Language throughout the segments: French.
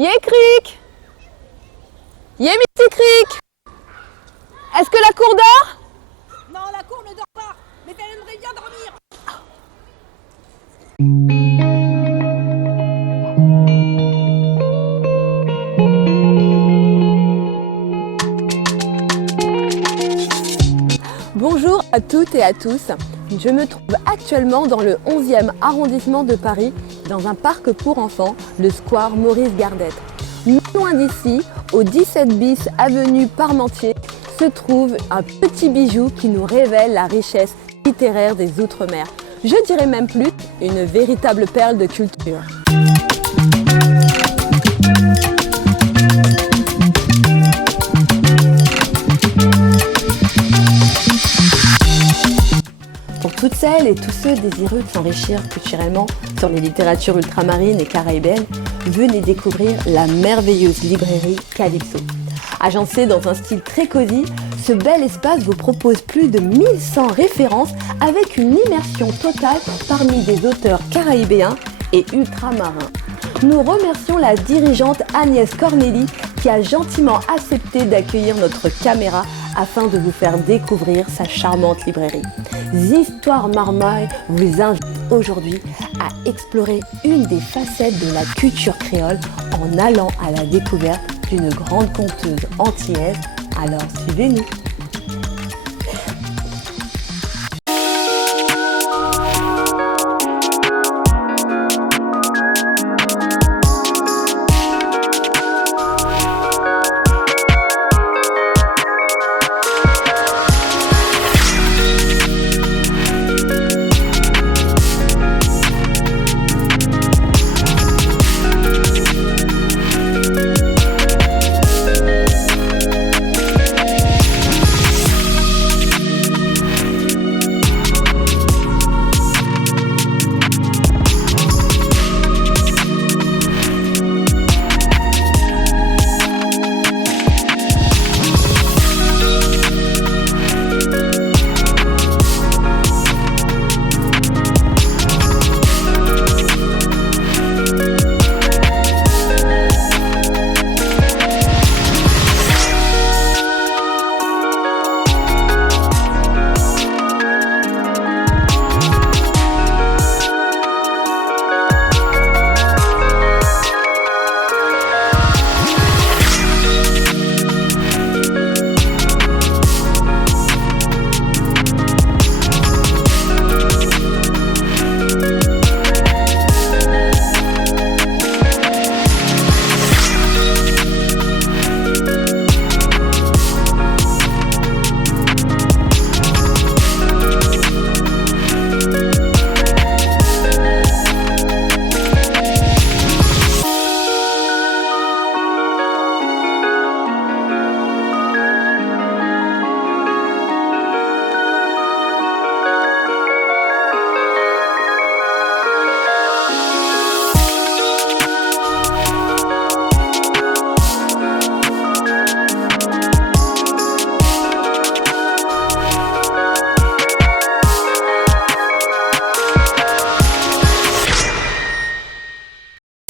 Yécric! Yémisticric! Est-ce que la cour dort? Non, la cour ne dort pas, mais elle aimerait bien dormir. Bonjour à toutes et à tous. Je me trouve actuellement dans le 11e arrondissement de Paris, dans un parc pour enfants, le square Maurice Gardette. Non loin d'ici, au 17 bis avenue Parmentier, se trouve un petit bijou qui nous révèle la richesse littéraire des Outre-mer. Je dirais même plus, une véritable perle de culture. Pour toutes celles et tous ceux désireux de s'enrichir culturellement sur les littératures ultramarines et caribéennes, venez découvrir la merveilleuse librairie Calypso. Agencée dans un style très cosy, ce bel espace vous propose plus de 1100 références avec une immersion totale parmi des auteurs caribéens et ultramarins. Nous remercions la dirigeante Agnès Cornélie qui a gentiment accepté d'accueillir notre caméra afin de vous faire découvrir sa charmante librairie. Histoires Marmaille vous invite aujourd'hui à explorer une des facettes de la culture créole en allant à la découverte d'une grande conteuse antillaise. Alors suivez-nous.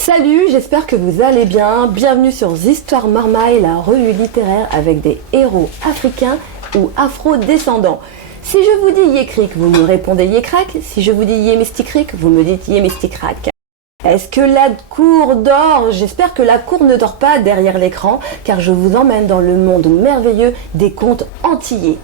Salut, j'espère que vous allez bien. Bienvenue sur Histoires Marmaille, la revue littéraire avec des héros africains ou afro-descendants. Si je vous dis Yécric, vous me répondez Yécrac. Si je vous dis Yémisticric, vous me dites Yémisticrac. Est-ce que la cour dort? J'espère que la cour ne dort pas derrière l'écran, car je vous emmène dans le monde merveilleux des contes antillais.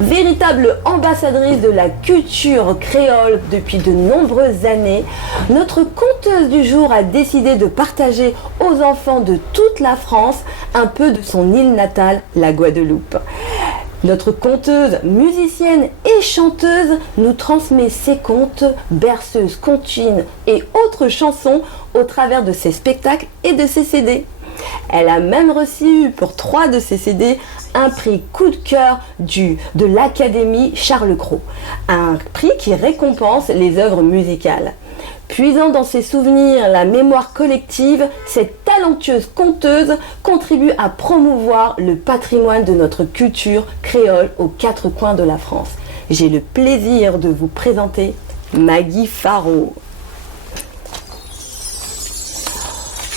Véritable ambassadrice de la culture créole depuis de nombreuses années, notre conteuse du jour a décidé de partager aux enfants de toute la France un peu de son île natale, la Guadeloupe. Notre conteuse, musicienne et chanteuse nous transmet ses contes, berceuses, comptines et autres chansons au travers de ses spectacles et de ses CD. Elle a même reçu pour 3 de ses CD un prix coup de cœur de l'Académie Charles Cros, un prix qui récompense les œuvres musicales. Puisant dans ses souvenirs la mémoire collective, cette talentueuse conteuse contribue à promouvoir le patrimoine de notre culture créole aux 4 coins de la France. J'ai le plaisir de vous présenter Maggie Pharaon.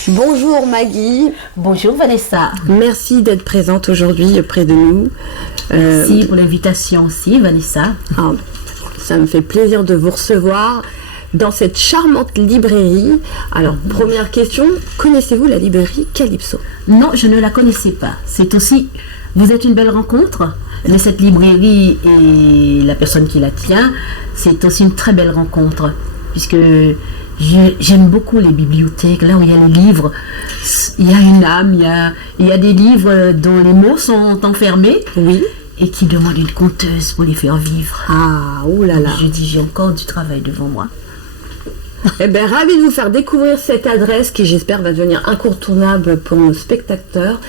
Bonjour Maggie. Bonjour Vanessa. Merci d'être présente aujourd'hui auprès de nous. Merci pour l'invitation aussi Vanessa. Ça me fait plaisir de vous recevoir dans cette charmante librairie. Alors, première question, connaissez-vous la librairie Calypso? Non, je ne la connaissais pas. C'est aussi, vous êtes une belle rencontre, mais cette librairie et la personne qui la tient, c'est aussi une très belle rencontre, puisque j'aime beaucoup les bibliothèques, là où il y a les livres, il y a une âme, il y a des livres dont les mots sont enfermés. Oui. Et qui demandent une conteuse pour les faire vivre. Ah, oulala. Je dis, j'ai encore du travail devant moi. Eh bien, ravi de vous faire découvrir cette adresse qui, j'espère, va devenir incontournable pour nos spectateurs.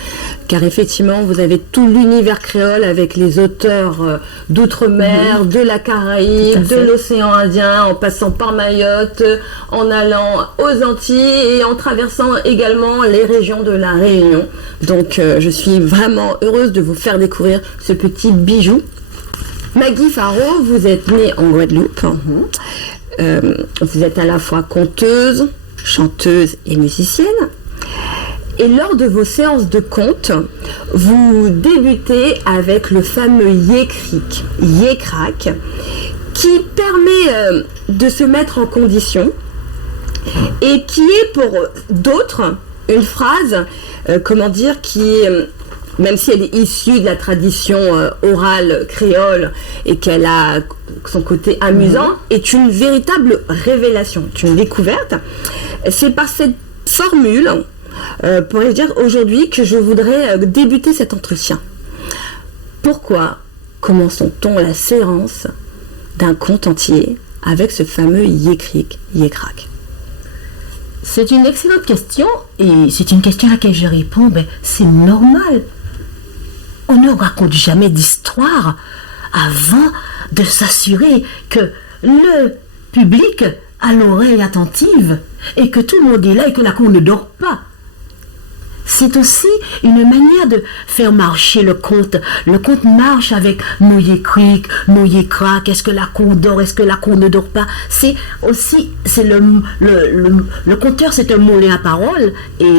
Car effectivement, vous avez tout l'univers créole avec les auteurs d'outre-mer, de la Caraïbe, de l'océan Indien, en passant par Mayotte, en allant aux Antilles et en traversant également les régions de la Réunion. Donc, je suis vraiment heureuse de vous faire découvrir ce petit bijou. Maggie Faro, vous êtes née en Guadeloupe. Vous êtes à la fois conteuse, chanteuse et musicienne. Et lors de vos séances de contes, vous débutez avec le fameux yécrac, qui permet de se mettre en condition et qui est pour d'autres une phrase, qui est... Même si elle est issue de la tradition orale créole et qu'elle a son côté amusant, est une véritable révélation, une découverte. C'est par cette formule, pourrais-je dire aujourd'hui, que je voudrais débuter cet entretien. Pourquoi commençons-on la séance d'un conte entier avec ce fameux yécrac? C'est une excellente question et c'est une question à laquelle je réponds, c'est normal. On ne raconte jamais d'histoire avant de s'assurer que le public a l'oreille attentive et que tout le monde est là et que la cour ne dort pas. C'est aussi une manière de faire marcher le conte. Le conte marche avec mouillé cric, mouillé crac. Est-ce que la cour dort? Est-ce que la cour ne dort pas? C'est le conteur, c'est un moulin à parole et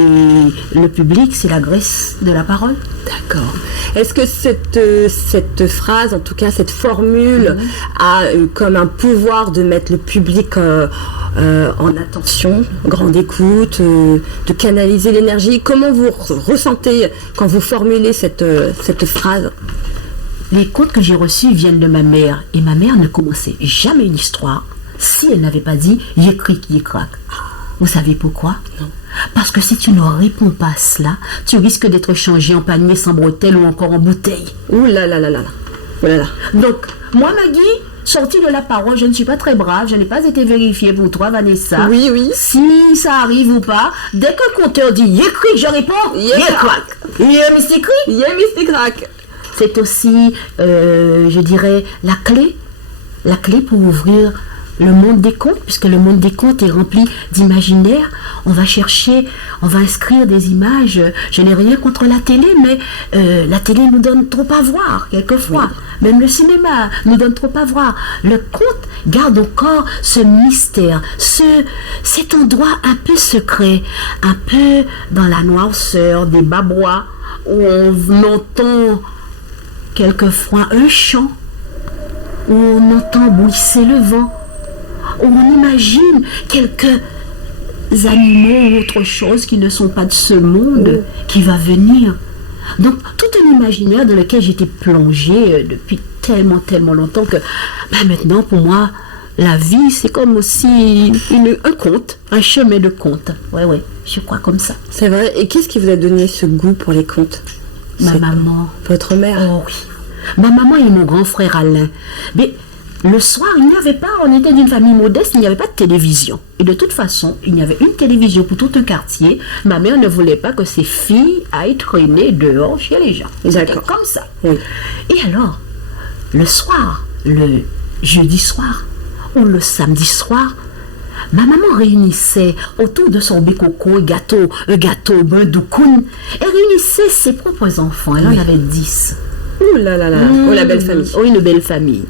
le public, c'est la graisse de la parole. D'accord. Est-ce que cette phrase, en tout cas cette formule, a comme un pouvoir de mettre le public en attention, grande écoute, de canaliser l'énergie? Comment vous ressentez quand vous formulez cette phrase? Les contes que j'ai reçus viennent de ma mère et ma mère ne commençait jamais une histoire si elle n'avait pas dit yécric, yécrac. Vous savez pourquoi? Non. Parce que si tu ne réponds pas à cela, tu risques d'être changé en panier sans bretelles ou encore en bouteille. Ouh là là là là. Oh là là. Donc, moi Maggie, sortie de la parole, je ne suis pas très brave, je n'ai pas été vérifiée pour toi Vanessa. Oui, oui. Si ça arrive ou pas, dès que le compteur dit yécric, je réponds yécrac. Yécrac. C'est aussi, je dirais, la clé pour ouvrir le monde des contes, puisque le monde des contes est rempli d'imaginaire. On va inscrire des images. Je n'ai rien contre la télé, mais la télé nous donne trop à voir, quelquefois. Oui. Même le cinéma nous donne trop à voir. Le conte garde encore ce mystère, cet endroit un peu secret, un peu dans la noirceur des babois, où on entend quelquefois un chant, où on entend bruisser le vent, où on imagine quelques animaux ou autre chose qui ne sont pas de ce monde qui va venir. Donc tout un imaginaire dans lequel j'étais plongée depuis tellement longtemps que maintenant pour moi la vie c'est comme aussi un conte, un chemin de conte. Ouais, je crois comme ça. C'est vrai. Et qu'est-ce qui vous a donné ce goût pour les contes? Ma maman. Votre mère? Oh oui. Ma maman et mon grand frère Alain. Mais le soir, on était d'une famille modeste, il n'y avait pas de télévision. Et de toute façon, il y avait une télévision pour tout un quartier. Ma mère ne voulait pas que ses filles aillent traîner dehors chez les gens. C'était comme ça. Oui. Et alors, le soir, le jeudi soir ou le samedi soir, ma maman réunissait autour de son bécoco, un gâteau beurre doukoun. Elle réunissait ses propres enfants. Elle en avait 10. Ouh là là là, oh la belle famille. Oh, une belle famille.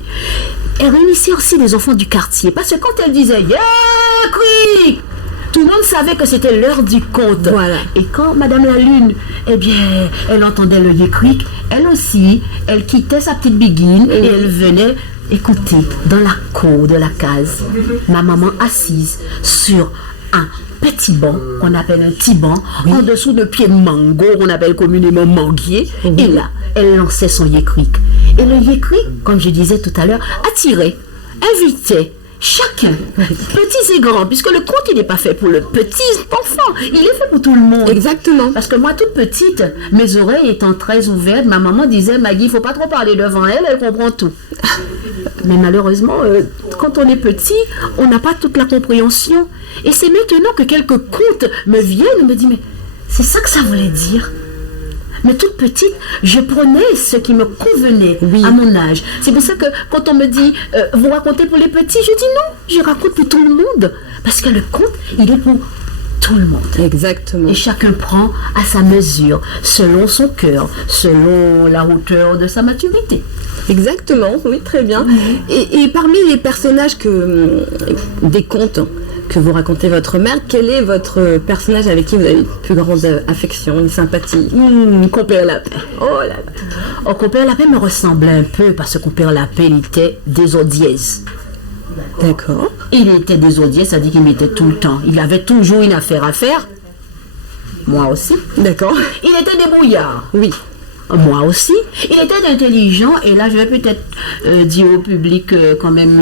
Elle réunissait aussi les enfants du quartier, parce que quand elle disait « Yeah, quick !» Tout le monde savait que c'était l'heure du conte. Voilà. Et quand Madame la Lune, eh bien, elle entendait le yécric, elle aussi, elle quittait sa petite biguine et elle venait écouter dans la cour de la case. Ma maman assise sur un petit banc, qu'on appelle un petit banc, en dessous de pied de mango, qu'on appelle communément manguier. Et là, elle lançait son yécric. Et le yécric, comme je disais tout à l'heure, attirait, invitait chacun, petits et grands, puisque le conte, il n'est pas fait pour le petit enfant, il est fait pour tout le monde. Exactement. Parce que moi, toute petite, mes oreilles étant très ouvertes, ma maman disait, Maggie, il ne faut pas trop parler devant elle, elle comprend tout. Mais malheureusement, quand on est petit, on n'a pas toute la compréhension. Et c'est maintenant que quelques contes me viennent, me disent, mais c'est ça que ça voulait dire. Mais toute petite, je prenais ce qui me convenait à mon âge. C'est pour ça que quand on me dit, vous racontez pour les petits, je dis non, je raconte pour tout le monde. Parce que le conte, il est pour tout le monde. Exactement. Et chacun prend à sa mesure, selon son cœur, selon la hauteur de sa maturité. Exactement, oui, très bien. Et parmi les personnages des contes que vous racontez votre mère, quel est votre personnage avec qui vous avez une plus grande affection, une sympathie? Compère Lapin. Oh là là. Oh, Compère Lapin me ressemblait un peu parce que Compère Lapin, il était des odièses. D'accord. Il était des odièses, ça dit qu'il m'était tout le temps. Il avait toujours une affaire à faire. Moi aussi. D'accord. Il était débrouillard. Oui. Moi aussi. Il était intelligent et là je vais peut-être dire au public quand même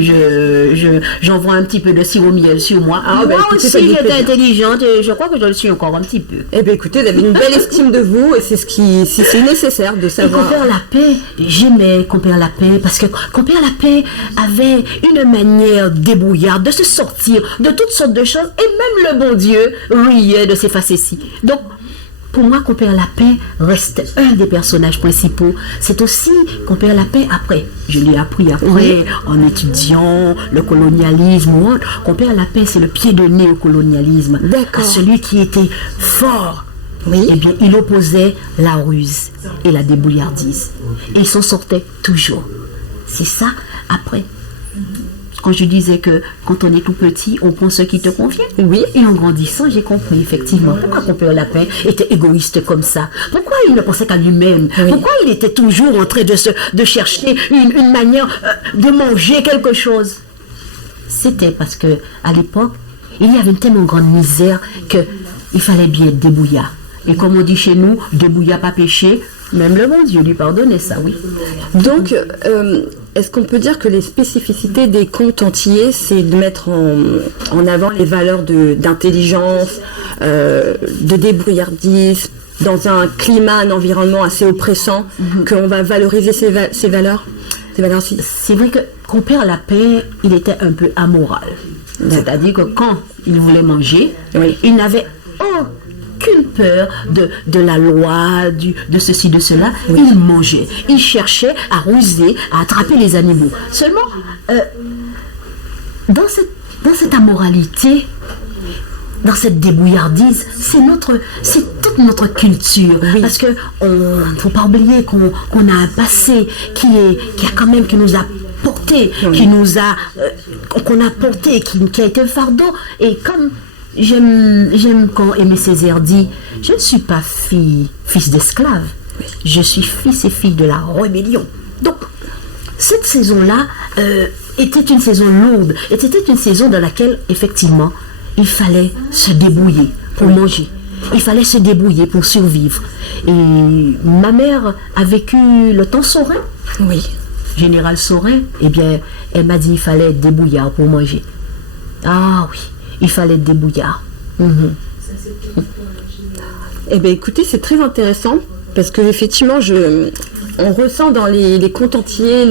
j'envoie un petit peu de sirop miel sur moi. Moi écoutez, aussi j'étais intelligente et je crois que je le suis encore un petit peu. Eh bien écoutez, vous avez une belle estime de vous et c'est nécessaire de savoir. Et Compère Lapin, j'aimais Compère Lapin parce que Compère Lapin avait une manière débrouillarde de se sortir de toutes sortes de choses et même le bon Dieu riait de ces facéties. Donc pour moi, Compère Lapin reste un des personnages principaux. C'est aussi Compère Lapin après. Je l'ai appris après en étudiant le colonialisme ou autre. Compère Lapin, c'est le pied de nez au colonialisme. D'accord. À celui qui était fort. Oui. Eh bien, il opposait la ruse et la débrouillardise. Et il s'en sortait toujours. C'est ça après. Quand je disais que quand on est tout petit, on prend ce qui te convient. Oui. Et en grandissant, j'ai compris effectivement pourquoi Compère Lapin était égoïste comme ça. Pourquoi il ne pensait qu'à lui-même. Oui. Pourquoi il était toujours en train de chercher une manière de manger quelque chose. C'était parce que à l'époque, il y avait une tellement grande misère qu'il fallait bien être débrouillard. Et comme on dit chez nous, débrouillard pas péché, même le bon Dieu lui pardonnait ça, oui. Donc, est-ce qu'on peut dire que les spécificités des contes antillais, c'est de mettre en avant les valeurs d'intelligence, de débrouillardise, dans un climat, un environnement assez oppressant, qu'on va valoriser ces valeurs, ci. C'est vrai que Compère Lapin, il était un peu amoral. C'est-à-dire que quand il voulait manger, il n'avait aucune peur de la loi, de ceci, de cela. Il mangeait. Il cherchait à ruser, à attraper les animaux. Seulement, dans cette amoralité, dans cette débrouillardise, c'est toute notre culture. Parce que faut pas oublier qu'on a un passé qui nous a porté, qu'on a porté, qui a été un fardeau. Et comme j'aime quand Aimé Césaire dit, je ne suis pas fils d'esclave, je suis fils et fille de la rébellion. Donc, cette saison-là était une saison lourde, et c'était une saison dans laquelle, effectivement, il fallait se débrouiller pour manger. Il fallait se débrouiller pour survivre. Et ma mère a vécu le temps Saurin. Oui. Général Saurin, eh bien, elle m'a dit qu'il fallait être débrouillard pour manger. Ah oui, il fallait être débrouillard. Eh bien, écoutez, c'est très intéressant parce que effectivement, on ressent dans les contes entiers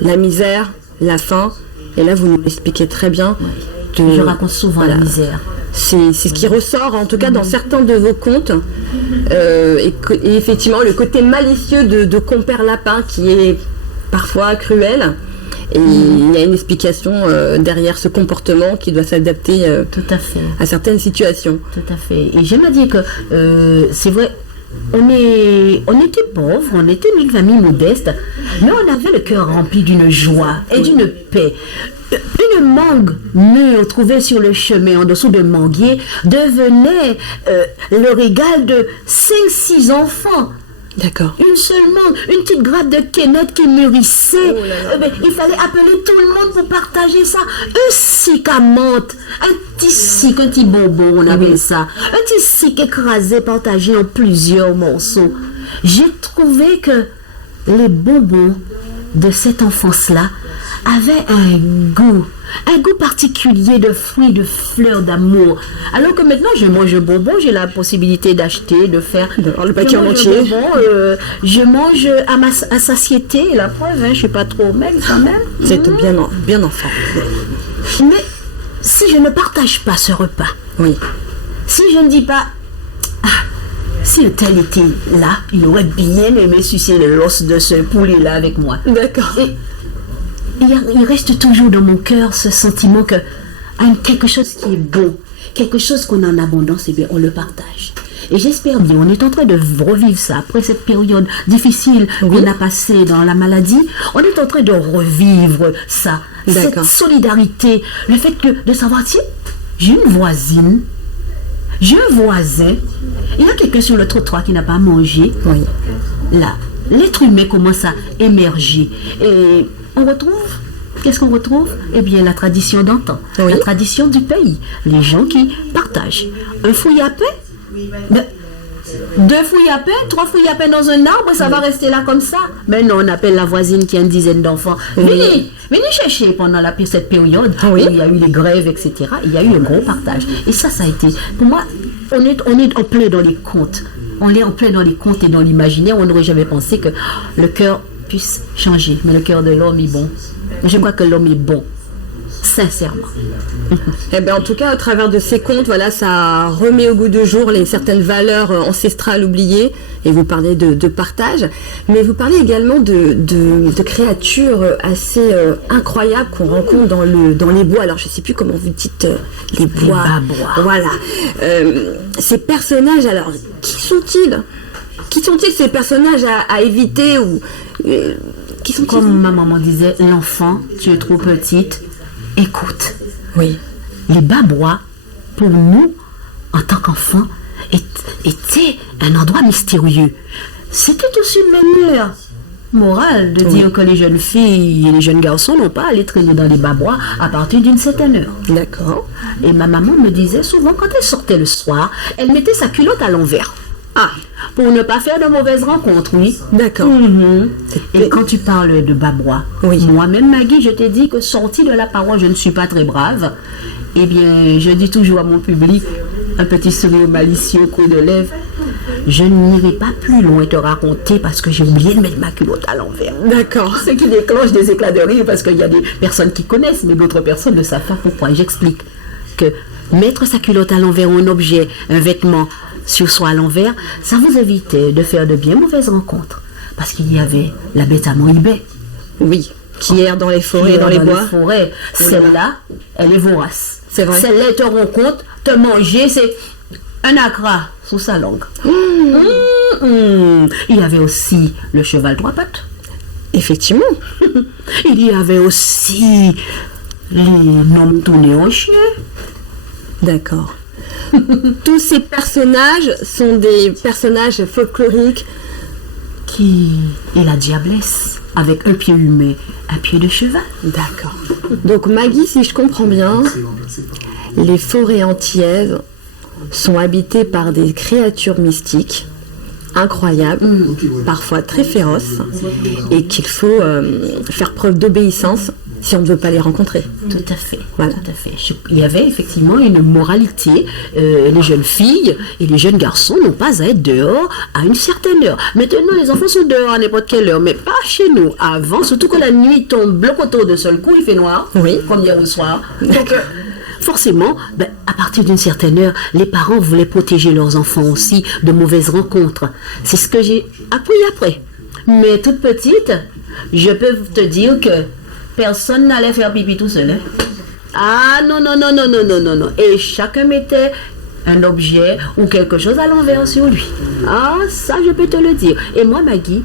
la misère, la faim. Et là, vous nous l'expliquez très bien. Je raconte souvent la misère. C'est ce qui ressort, en tout cas, dans certains de vos contes. Et effectivement, le côté malicieux de Compère Lapin, qui est parfois cruel. Et il y a une explication derrière ce comportement qui doit s'adapter tout à fait. À certaines situations. Tout à fait. Et j'aime à dire que c'est vrai, on était pauvres, on était une famille modeste, mais on avait le cœur rempli d'une joie et d'une paix. Une mangue mûre trouvée sur le chemin en dessous d'un manguier devenait le régal de 5-6 enfants. D'accord. Une seule mangue, une petite grappe de quénette qui mûrissait. Il fallait appeler tout le monde pour partager ça. Un sic à menthe, un petit sic, un petit bonbon, on appelle ça. Un petit sic écrasé, partagé en plusieurs morceaux. J'ai trouvé que les bonbons de cette enfance-là avaient un goût particulier de fruits, de fleurs d'amour. Alors que maintenant, je mange un bonbon, j'ai la possibilité d'acheter, de faire le paquet en entier. Je mange à satiété, la preuve, je ne suis pas trop maigre quand même. C'est bien enfant. Mais si je ne partage pas ce repas, oui. Si je ne dis pas, si le tel était là, il aurait bien aimé sucer l'os de ce poulet-là avec moi. D'accord. Il reste toujours dans mon cœur ce sentiment que quelque chose qui est bon, quelque chose qu'on a en abondance, et bien on le partage. Et j'espère bien, on est en train de revivre ça après cette période difficile qu'on a passée dans la maladie. On est en train de revivre ça, cette solidarité, le fait de savoir, tiens, j'ai une voisine, j'ai un voisin, il y a quelqu'un sur le trottoir qui n'a pas mangé. Oui. Là, l'être humain commence à émerger. Et qu'est-ce qu'on retrouve? Eh bien, la tradition d'antan, la tradition du pays. Les gens qui partagent. Un fouille à pain, 2 fouilles à pain, 3 fouilles à pain dans un arbre, ça va rester là comme ça. Mais non, on appelle la voisine qui a une dizaine d'enfants. Venez chercher pendant cette période où il y a eu les grèves, etc. Il y a eu un gros partage. Et ça a été, pour moi, on est en plein dans les contes. On est en plein dans les contes et dans l'imaginaire. On n'aurait jamais pensé que le cœur puisse changer. Mais le cœur de l'homme est bon. Je crois que l'homme est bon. Sincèrement. Eh bien, en tout cas, à travers de ces contes, voilà, ça remet au goût du jour certaines valeurs ancestrales oubliées. Et vous parlez de partage, mais vous parlez également de créatures assez incroyables qu'on rencontre dans les bois. Alors, je ne sais plus comment vous dites les bois. Voilà. Ces personnages, alors, qui sont-ils? Qui sont-ils ces personnages à éviter ou qui sont-ils? Comme ma maman disait, l'enfant, tu es trop petite. Écoute, oui. Les babouas, pour nous, en tant qu'enfants, étaient un endroit mystérieux. C'était aussi une manière morale de dire que les jeunes filles et les jeunes garçons n'ont pas à aller traîner dans les babouas à partir d'une certaine heure. D'accord. Et ma maman me disait souvent, quand elle sortait le soir, elle mettait sa culotte à l'envers. Ah, pour ne pas faire de mauvaises rencontres, oui. D'accord. Et quand tu parles de babouas, moi-même, Maggie, je t'ai dit que sortie de la parole, je ne suis pas très brave. Eh bien, je dis toujours à mon public, un petit sourire malicieux au coin de lèvres, je n'irai pas plus loin te raconter parce que j'ai oublié de mettre ma culotte à l'envers. D'accord. Ce qui déclenche des éclats de rire parce qu'il y a des personnes qui connaissent, mais d'autres personnes ne savent pas pourquoi. J'explique que mettre sa culotte à l'envers ou un objet, un vêtement sur soi à l'envers, ça vous évitait de faire de bien mauvaises rencontres. Parce qu'il y avait la bête à Moïbé. Oui, qui erre dans les forêts, dans les bois. Celle-là, elle est vorace. C'est vrai. Celle-là, elle te rencontre, te manger, c'est un acra sous sa langue. Il y avait aussi le cheval 3 pattes. Effectivement. Il y avait aussi les noms tournés en chien. D'accord. Tous ces personnages sont des personnages folkloriques. Et la diablesse, avec un pied humain, un pied de cheval. D'accord. Donc Maggie, si je comprends bien, les forêts antillaises sont habitées par des créatures mystiques, incroyables, parfois très féroces, et qu'il faut faire preuve d'obéissance si on ne veut pas les rencontrer. Tout à fait. Voilà. Tout à fait. Il y avait effectivement une moralité. Les jeunes filles et les jeunes garçons n'ont pas à être dehors à une certaine heure. Maintenant, les enfants sont dehors à n'importe quelle heure, mais pas chez nous. Avant, surtout que la nuit tombe bloc autour de seul coup, il fait noir, comme hier au soir. Donc, forcément, à partir d'une certaine heure, les parents voulaient protéger leurs enfants aussi de mauvaises rencontres. C'est ce que j'ai appris après. Mais toute petite, je peux te dire que personne n'allait faire pipi tout seul. Hein? Ah non. Et chacun mettait un objet ou quelque chose à l'envers sur lui. Ah, ça, je peux te le dire. Et moi, Maggie,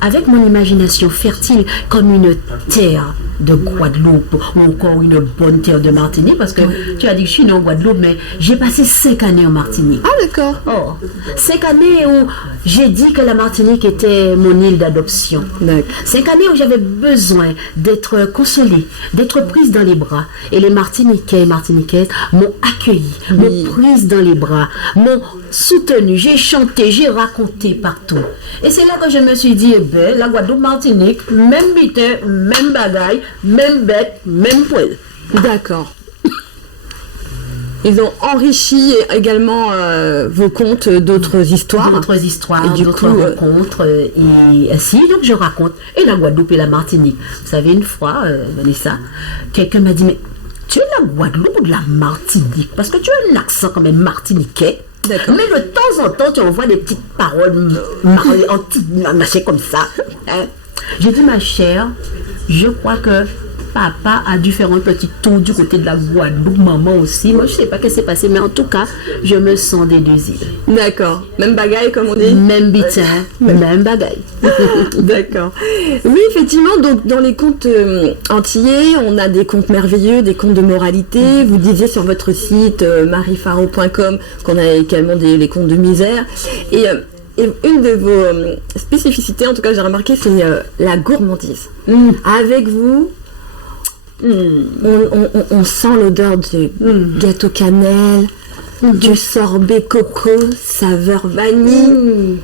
avec mon imagination fertile comme une terre de Guadeloupe ou encore une bonne terre de Martinique, parce que tu as dit que je suis née en Guadeloupe, mais j'ai passé 5 années en Martinique. Ah, d'accord. Oh, 5 années où j'ai dit que la Martinique était mon île d'adoption. D'accord. 5 années où j'avais besoin d'être consolée, d'être prise dans les bras. Et les Martiniquais et Martiniquaises m'ont accueillie, m'ont prise dans les bras, m'ont soutenue. J'ai chanté, j'ai raconté partout. Et c'est là que je me suis dit, eh ben, la Guadeloupe, Martinique, même bitin, même bagaille, même bête, même poil. D'accord. Ils ont enrichi également vos contes d'autres histoires. D'autres histoires, Et du d'autres coup, rencontres. Et ainsi, donc je raconte. Et la Guadeloupe et la Martinique. Vous savez, une fois, Vanessa, quelqu'un m'a dit, mais tu es de la Guadeloupe ou de la Martinique? Parce que tu as un accent quand même martiniquais. D'accord. Mais de temps en temps, tu envoies des petites paroles anti comme ça. Hein? J'ai dit, ma chère, je crois que papa a dû faire un petit tour du côté de la Guadeloupe, maman aussi. Moi, je ne sais pas ce qui s'est passé, mais en tout cas, je me sens des deux îles. D'accord. Même bagaille, comme on dit. Même bitin, même bagaille. D'accord. Oui, effectivement, donc dans les contes antillais, on a des contes merveilleux, des contes de moralité. Vous disiez sur votre site mariefaro.com qu'on a également les contes de misère. Et une de vos spécificités, en tout cas j'ai remarqué, c'est la gourmandise. Avec vous, on sent l'odeur du gâteau cannelle, du sorbet coco, saveur vanille.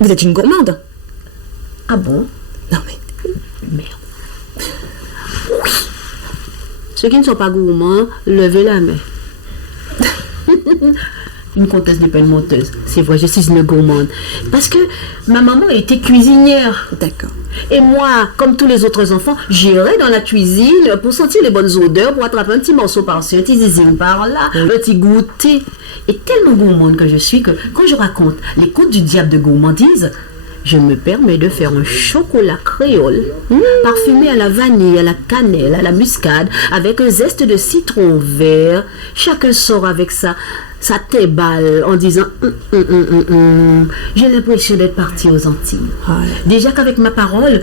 Vous êtes une gourmande. Ah bon? Non mais... Merde. Oui. Ceux qui ne sont pas gourmands, levez la main. Une comtesse de peine menteuse. C'est vrai, je suis une gourmande. Parce que ma maman était cuisinière. D'accord. Et moi, comme tous les autres enfants, j'irais dans la cuisine pour sentir les bonnes odeurs, pour attraper un petit morceau par-ci, un petit zizing par-là, un petit goûter. Et tellement gourmande que je suis que quand je raconte les contes du diable de gourmandise, je me permets de faire un chocolat créole, parfumé à la vanille, à la cannelle, à la muscade, avec un zeste de citron vert. Chacun sort avec sa balle en disant j'ai l'impression d'être partie aux Antilles. Déjà qu'avec ma parole,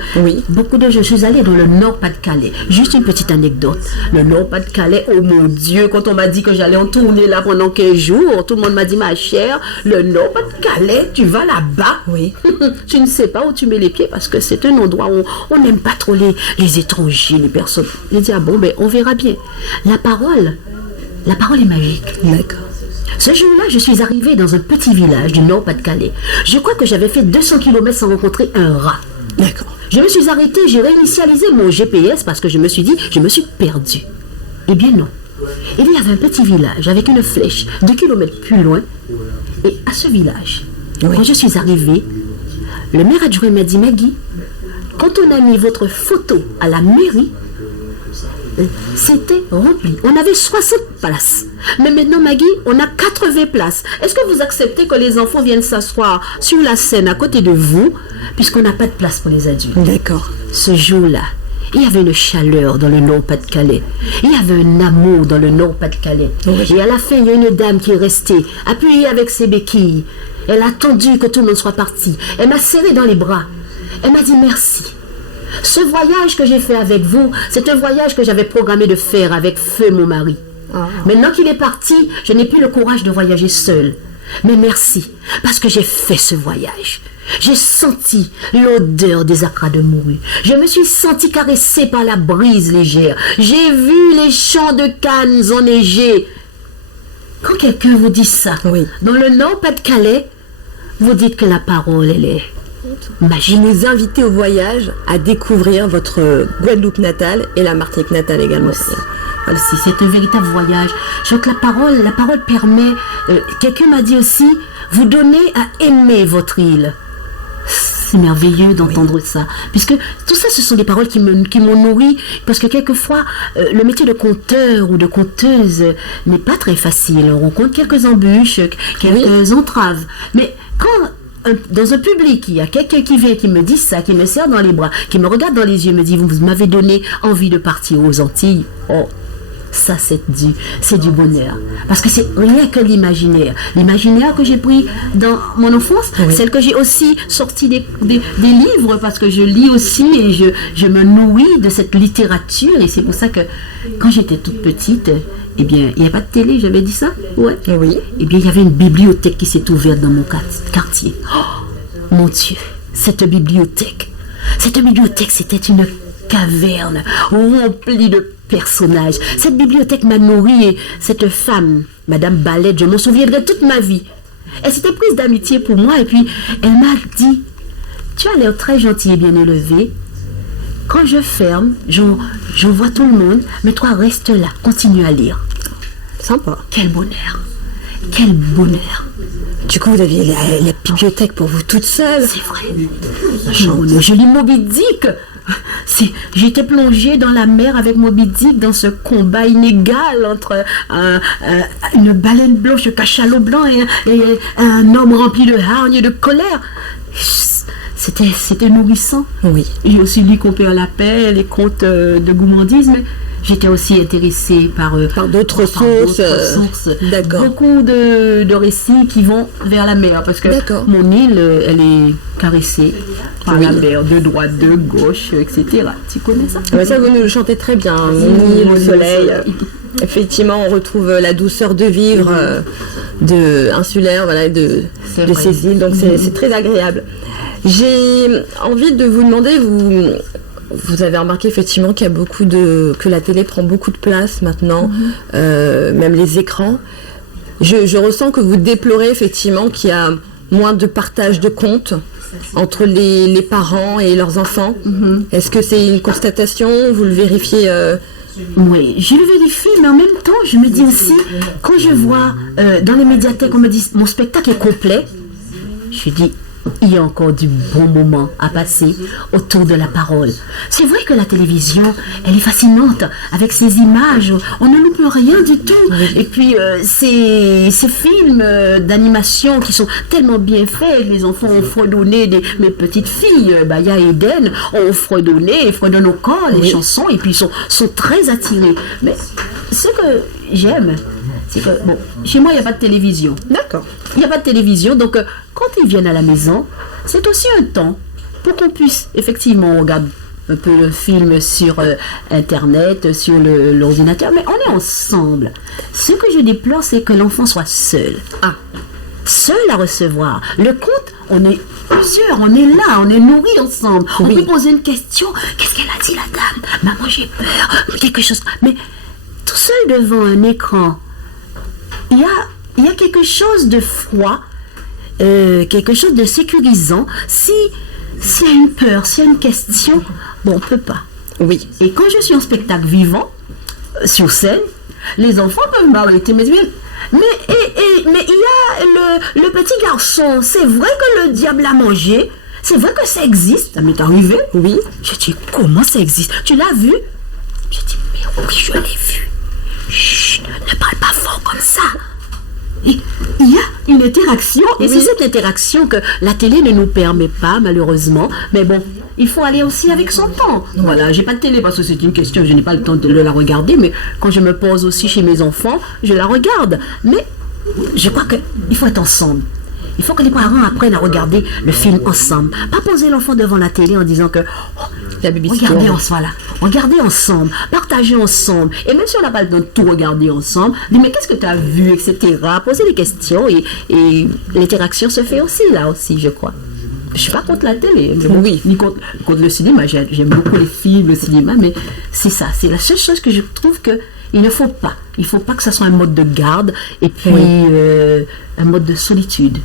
beaucoup de je suis allée dans le Nord-Pas-de-Calais. Juste une petite anecdote. Le Nord-Pas-de-Calais, oh mon Dieu, quand on m'a dit que j'allais en tourner là pendant 15 jours, tout le monde m'a dit, ma chère, le Nord-Pas-de-Calais, tu vas là-bas? Oui. Tu ne sais pas où tu mets les pieds parce que c'est un endroit où on n'aime pas trop les étrangers, les personnes. J'ai dit, ah bon, ben on verra bien. La parole est magique. D'accord. Ce jour-là, je suis arrivée dans un petit village du Nord-Pas-de-Calais. Je crois que j'avais fait 200 km sans rencontrer un rat. D'accord. Je me suis arrêtée, j'ai réinitialisé mon GPS parce que je me suis dit, je me suis perdue. Eh bien non. Il y avait un petit village avec une flèche 2 km plus loin. Et à ce village, quand je suis arrivée, le maire adjoint m'a dit, Maggie, quand on a mis votre photo à la mairie, c'était rempli. On avait 60 places. Mais maintenant, Maggie, on a 80 places. Est-ce que vous acceptez que les enfants viennent s'asseoir sur la scène à côté de vous, puisqu'on n'a pas de place pour les adultes? D'accord. Ce jour-là, il y avait une chaleur dans le Nord-Pas-de-Calais. Il y avait un amour dans le Nord-Pas-de-Calais. Et à la fin, il y a une dame qui est restée, appuyée avec ses béquilles. Elle a attendu que tout le monde soit parti. Elle m'a serré dans les bras. Elle m'a dit merci. Ce voyage que j'ai fait avec vous, c'est un voyage que j'avais programmé de faire avec feu mon mari. Maintenant qu'il est parti, je n'ai plus le courage de voyager seule. Mais merci, parce que j'ai fait ce voyage. J'ai senti l'odeur des acras de morue. Je me suis sentie caressée par la brise légère. J'ai vu les champs de cannes enneigés. Quand quelqu'un vous dit ça, dans le Nord-Pas-de-Calais, vous dites que la parole, elle est magique. Vous nous invitez au voyage à découvrir votre Guadeloupe natale et la Martinique natale également. Aussi, c'est un véritable voyage. Je crois que la parole permet, quelqu'un m'a dit aussi, vous donnez à aimer votre île. C'est merveilleux d'entendre ça, puisque tout ça, ce sont des paroles qui m'ont nourri, parce que quelquefois, le métier de conteur ou de conteuse n'est pas très facile. On rencontre quelques embûches, quelques entraves, mais quand dans un public, il y a quelqu'un qui vient, qui me dit ça, qui me serre dans les bras, qui me regarde dans les yeux, me dit, vous m'avez donné envie de partir aux Antilles. Oh, Ça, c'est du bonheur. Parce que c'est rien que l'imaginaire. L'imaginaire que j'ai pris dans mon enfance, celle que j'ai aussi sorti des livres, parce que je lis aussi et je me nourris de cette littérature. Et c'est pour ça que quand j'étais toute petite, eh bien, il n'y avait pas de télé, j'avais dit ça? Ouais. Oui. Eh bien, il y avait une bibliothèque qui s'est ouverte dans mon quartier. Oh, mon Dieu, cette bibliothèque, c'était une caverne remplie de personnages. Cette bibliothèque m'a nourri et cette femme, Madame Balette, je m'en souviendrai toute ma vie. Elle s'était prise d'amitié pour moi et puis elle m'a dit, tu as l'air très gentil et bien élevé. Quand je ferme, j'en vois tout le monde, mais toi reste là, continue à lire. Sympa. Quel bonheur. Quel bonheur. Du coup, vous aviez la bibliothèque pour vous toute seule. C'est vrai. Je lis Moby Dick. J'étais plongée dans la mer avec Moby Dick dans ce combat inégal entre une baleine blanche, un cachalot blanc et un homme rempli de hargne et de colère. C'était nourrissant. Oui. J'ai aussi lu Compère la paix, les contes de gourmandise, mais j'étais aussi intéressée par d'autres sources. D'accord. Beaucoup de récits qui vont vers la mer, parce que mon île, elle est caressée par la mer, de droite, de gauche, etc. Tu connais ça? Ça, vous nous le chantez très bien. Mon île, le soleil. Effectivement, on retrouve la douceur de vivre insulaire, voilà, de ces îles. Donc, c'est très agréable. J'ai envie de vous demander, vous avez remarqué effectivement qu'il y a que la télé prend beaucoup de place maintenant, même les écrans. Je ressens que vous déplorez effectivement qu'il y a moins de partage de comptes entre les parents et leurs enfants. Est-ce que c'est une constatation? Vous le vérifiez Oui, je le vérifie, mais en même temps, je me dis aussi, quand je vois dans les médiathèques, on me dit mon spectacle est complet, je dis, il y a encore du bon moment à passer autour de la parole. C'est vrai que la télévision, elle est fascinante avec ses images, on ne loupe rien du tout. Et puis ces films d'animation qui sont tellement bien faits, les enfants ont fredonné, mes petites filles, Baya et Eden, ont fredonné au corps les chansons et puis sont très attirés. Mais ce que j'aime, c'est que, bon, chez moi, il n'y a pas de télévision. D'accord. Il n'y a pas de télévision, donc quand ils viennent à la maison, c'est aussi un temps pour qu'on puisse, effectivement, regarder un peu le film sur Internet, sur l'ordinateur, mais on est ensemble. Ce que je déplore, c'est que l'enfant soit seul. Seul à recevoir. Le conte, on est plusieurs, on est là, on est nourris ensemble. On peut poser une question. Qu'est-ce qu'elle a dit, la dame? Maman, j'ai peur. Quelque chose. Mais tout seul devant un écran, il y a quelque chose de froid, quelque chose de sécurisant. S'il y a une peur, s'il y a une question, bon, on ne peut pas. Oui. Et quand je suis en spectacle vivant, sur scène, les enfants peuvent m'arrêter, mais il y a le petit garçon, c'est vrai que le diable a mangé, c'est vrai que ça existe, ça m'est arrivé. Oui. Je dis, comment ça existe? Tu l'as vu? Je dis, mais oui, je l'ai vu. Chut, ne parle pas fort comme ça. Il y a une interaction, et c'est cette interaction que la télé ne nous permet pas, malheureusement. Mais bon, il faut aller aussi avec son temps. Voilà, j'ai pas de télé parce que c'est une question, je n'ai pas le temps de la regarder, mais quand je me pose aussi chez mes enfants, je la regarde. Mais je crois qu'il faut être ensemble. Il faut que les parents apprennent à regarder le film ensemble. Pas poser l'enfant devant la télé en disant que regardez ensemble, partagez ensemble. Et même si on n'a pas le temps de tout regarder ensemble, dis mais qu'est-ce que tu as vu, etc. Poser des questions et l'interaction se fait aussi là aussi, je crois. Je suis pas contre la télé, ni contre le cinéma. J'aime beaucoup les films, le cinéma, mais c'est ça. C'est la seule chose que je trouve que il ne faut pas. Il ne faut pas que ça soit un mode de garde et puis un mode de solitude.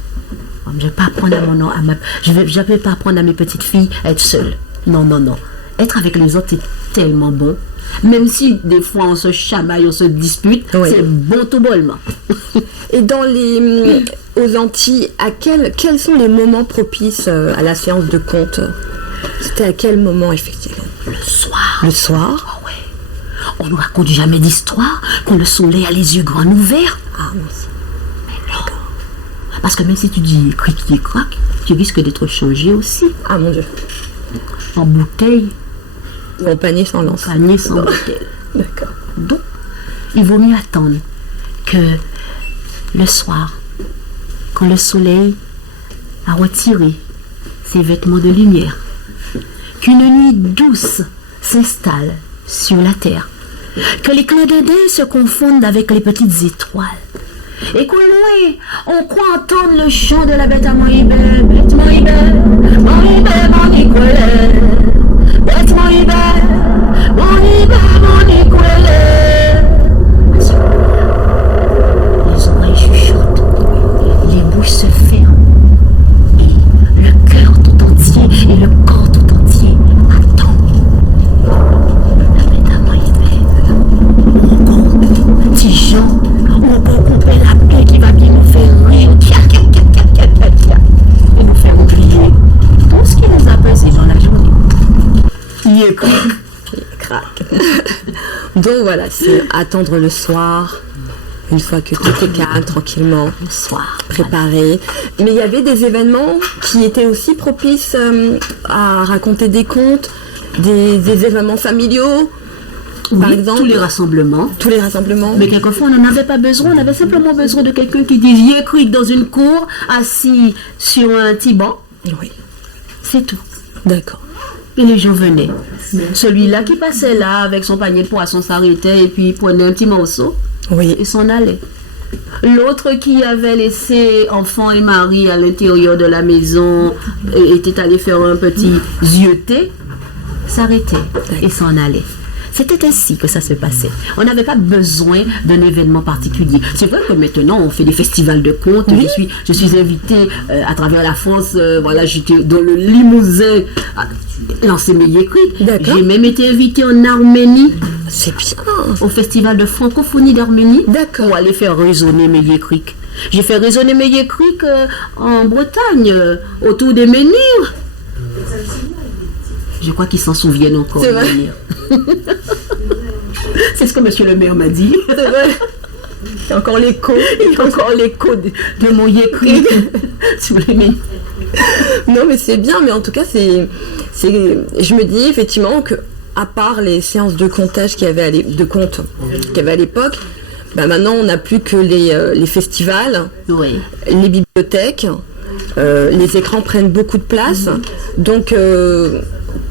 Je ne vais pas apprendre je vais pas apprendre à mes petites filles à être seules. Non. Être avec les autres est tellement bon. Même si des fois on se chamaille, on se dispute, c'est bon tout bonnement. Et aux Antilles, quels sont les moments propices à la séance de conte? C'était à quel moment effectivement? Le soir. Le soir? Oui. On ne raconte jamais d'histoire quand le soleil a les yeux grands ouverts. Mais non. Parce que même si tu dis cric-cric-crac, tu risques d'être changé aussi. Ah mon Dieu. En bouteille. Ou en panier sans lance. Panier sans bouteille. D'accord. Donc, il vaut mieux attendre que le soir, quand le soleil a retiré ses vêtements de lumière, qu'une nuit douce s'installe sur la terre, que les clins d'œil se confondent avec les petites étoiles, et qu'au loin, on croit entendre le chant de la bête à Moïbe, bête Moïbe, Moïbe, Moniquele, bête Moïbe, Moïbe, Moniquele. Les oreilles chuchotent, les bouches se ferment, et le cœur tout entier et le corps tout entier attend. La bête à Moïbe, on compte, petit Jean, on peut couper la paix qui va bien nous faire rire, et nous faire oublier tout ce qui nous a pesé dans la journée. Il est Crac. Donc voilà, c'est attendre le soir, une fois que tout est calme, tranquillement, le soir. préparé. Mais il y avait des événements qui étaient aussi propices à raconter des contes, des événements familiaux, par exemple. Tous les rassemblements. Tous les rassemblements. Mais quelquefois, on n'en avait pas besoin. On avait simplement besoin de quelqu'un qui dit « J'y écrit dans une cour, assis sur un petit banc. » Oui, C'est tout. d'accord. Et les gens venaient. Celui-là qui passait là avec son panier de poissons s'arrêtait et puis il prenait un petit morceau Oui, et s'en allait. L'autre qui avait laissé enfant et mari à l'intérieur de la maison et était allé faire un petit zioté, s'arrêtait et s'en allait. C'était ainsi que ça se passait. On n'avait pas besoin d'un événement particulier. C'est vrai que maintenant, on fait des festivals de contes. Oui. Je suis invitée à travers la France. Voilà, j'étais dans le Limousin à lancer mes écrits. D'accord. J'ai même été invitée en Arménie, c'est bien. au festival de francophonie d'Arménie, D'accord. pour aller faire résonner mes écrits. J'ai fait résonner mes écrits en Bretagne, autour des menhirs. Je crois qu'ils s'en souviennent encore. C'est des vrai. menhirs. C'est ce que monsieur le maire m'a dit. C'est vrai. Il y a encore l'écho. Il y a encore l'écho de mon écrit sur les menhirs. Non, mais c'est bien, mais en tout cas, je me dis effectivement que, à part les séances de comptage qu'il y avait de contes qu'il y avait à l'époque, bah maintenant on n'a plus que les festivals, Oui. les bibliothèques, les écrans prennent beaucoup de place. Donc,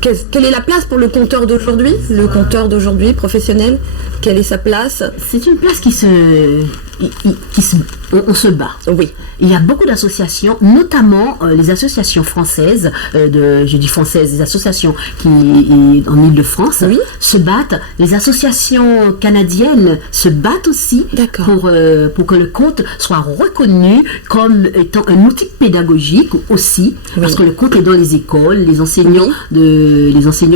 quelle est la place pour le conteur d'aujourd'hui, professionnel? Quelle est sa place? C'est une place on se bat. Oui, Il y a beaucoup d'associations, notamment les associations françaises, je dis françaises, les associations qui en Île-de-France Oui. se battent. Les associations canadiennes se battent aussi D'accord. pour que le conte soit reconnu comme étant un outil pédagogique aussi, Oui. parce que le conte est dans les écoles, les enseignants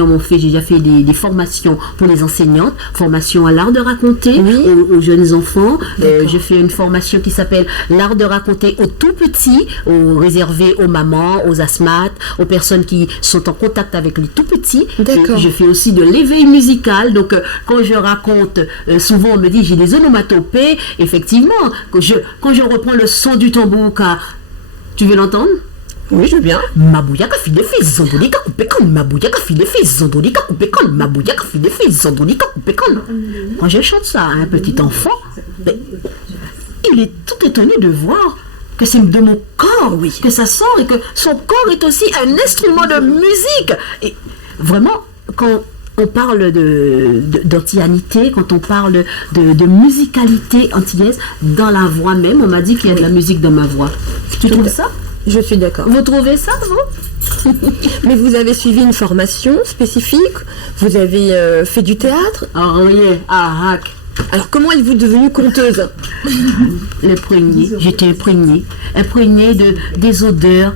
m'ont fait, j'ai déjà fait des formations pour les enseignantes, formation à l'art de raconter Oui. aux jeunes enfants. D'accord. J'ai fait une formation qui s'appelle l'art de raconter aux tout petits, réservé aux mamans, aux asthmates, aux personnes qui sont en contact avec les tout petits. D'accord. Et je fais aussi de l'éveil musical. Donc quand je raconte, souvent on me dit j'ai des onomatopées. Effectivement, quand je reprends le son du tambour, tu veux l'entendre? oui, je veux bien. Mabouya file fils zandolika coupé con, Mabouya file fils zandolika coupé con, Mabouya file fils zandolika coupé con. Quand je chante ça à un petit enfant, ben, il est tout étonné de voir que c'est de mon corps, Oui. que ça sort et que son corps est aussi un instrument de musique. Et vraiment, quand on parle d'antillanité, quand on parle de musicalité antillaise, dans la voix même, on m'a dit qu'il y a de la musique dans ma voix. Tu trouves ça? Je suis d'accord. Vous trouvez ça, vous? Mais vous avez suivi une formation spécifique? Vous avez fait du théâtre? Ah oui, ah, Alors comment êtes-vous devenue conteuse? j'étais imprégnée des odeurs.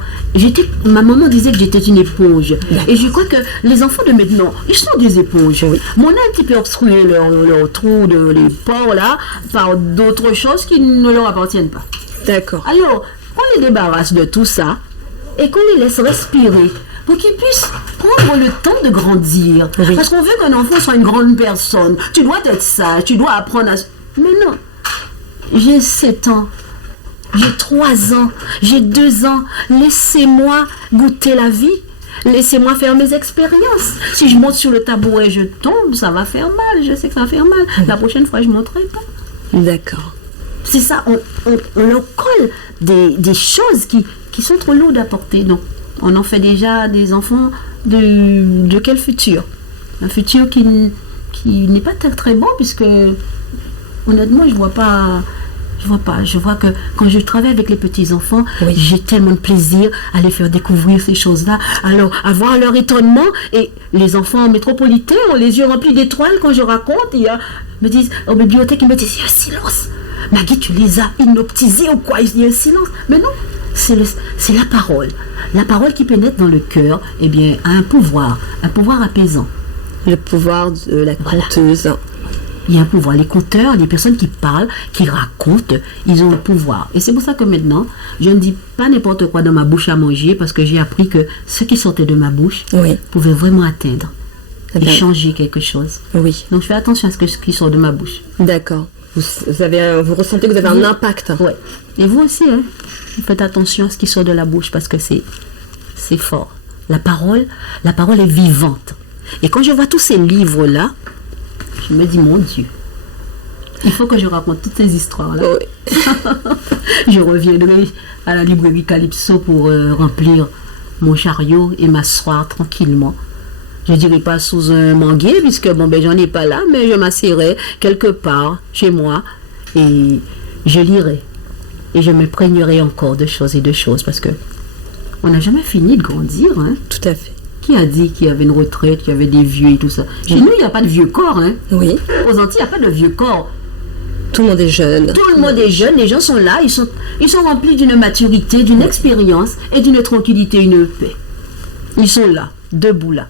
Ma maman disait que j'étais une éponge. Et je crois que les enfants de maintenant, ils sont des éponges. Oui. Mais on a un petit peu obstrué leur trou, les pores là, par d'autres choses qui ne leur appartiennent pas. D'accord. Alors, on les débarrasse de tout ça et qu'on les laisse respirer pour qu'ils puissent prendre le temps de grandir. Oui. Parce qu'on veut qu'un enfant soit une grande personne. Tu dois être sage, tu dois apprendre à... Mais non. J'ai 7 ans, j'ai 3 ans, j'ai 2 ans. Laissez-moi goûter la vie. laissez-moi faire mes expériences. Si je monte sur le tabouret, je tombe, ça va faire mal. Je sais que ça va faire mal. La prochaine fois, je ne monterai pas. D'accord. C'est ça, on leur colle des choses qui sont trop lourdes à porter. Donc, on en fait déjà des enfants de quel futur? Un futur qui n'est pas très, très bon, puisque honnêtement, je vois que quand je travaille avec les petits-enfants, j'ai tellement de plaisir à les faire découvrir ces choses-là. Alors, avoir leur étonnement, et les enfants métropolitains ont les yeux remplis d'étoiles quand je raconte, ils me disent, en bibliothèque, ils me disent, il y a un silence. Maggie, tu les as hypnotisés ou quoi? Il y a un silence. Mais non, c'est la parole. La parole qui pénètre dans le cœur, eh bien, a un pouvoir apaisant. Le pouvoir de la conteuse. Il y a un pouvoir. Les conteurs, les personnes qui parlent, qui racontent, ils ont un pouvoir. Et c'est pour ça que maintenant, je ne dis pas n'importe quoi dans ma bouche à manger, parce que j'ai appris que ce qui sortait de ma bouche pouvait vraiment atteindre et changer quelque chose. Oui. Donc je fais attention à ce qui sort de ma bouche. D'accord. Vous ressentez que vous avez un impact. Oui. Et vous aussi, hein, vous faites attention à ce qui sort de la bouche, parce que c'est fort. La parole est vivante. Et quand je vois tous ces livres-là, je me dis, mon Dieu, il faut que je raconte toutes ces histoires-là. Oui. Je reviendrai à la librairie Calypso pour remplir mon chariot et m'asseoir tranquillement. Je ne dirais pas sous un manguier, puisque j'en ai pas là, mais je m'assierai quelque part chez moi et je lirai. Et je m'imprégnerai encore de choses et de choses, parce que on n'a jamais fini de grandir. Hein. Tout à fait. Qui a dit qu'il y avait une retraite, qu'il y avait des vieux et tout ça? Chez nous, il n'y a pas de vieux corps. Hein. Oui. Aux Antilles, il n'y a pas de vieux corps. Tout le monde est jeune. Tout le monde est jeune, les gens sont là, ils sont remplis d'une maturité, d'une expérience et d'une tranquillité, une paix. Ils sont là, debout là,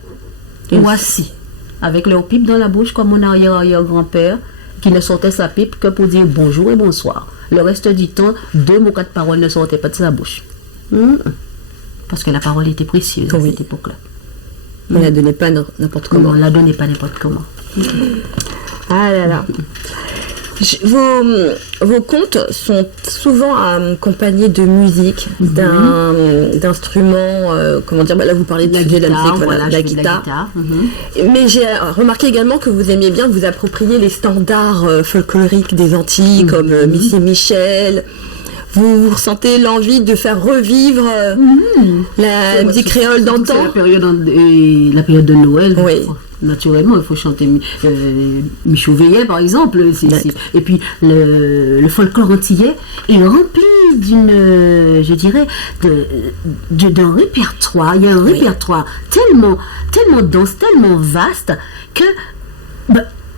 ou assis, avec leur pipe dans la bouche, comme mon arrière-arrière-grand-père, qui ne sortait sa pipe que pour dire bonjour et bonsoir. Le reste du temps, 2 mots, 4 paroles ne sortaient pas de sa bouche. Parce que la parole était précieuse à cette époque-là. On ne la donnait pas n'importe comment. On ne la donnait pas n'importe comment. Ah là là. Vos contes sont souvent accompagnés de musique, d'instruments, comment dire, là vous parlez de la guitare, la guitare. Mais j'ai remarqué également que vous aimiez bien vous approprier les standards folkloriques des Antilles, comme Missy Michel. Vous ressentez l'envie de faire revivre la musique créole d'antan? C'est la période de Noël. Oui. Naturellement, il faut chanter Michou Veillet, par exemple. Et puis, le folklore antillais est rempli d'un répertoire. Il y a un répertoire tellement dense, tellement vaste, que...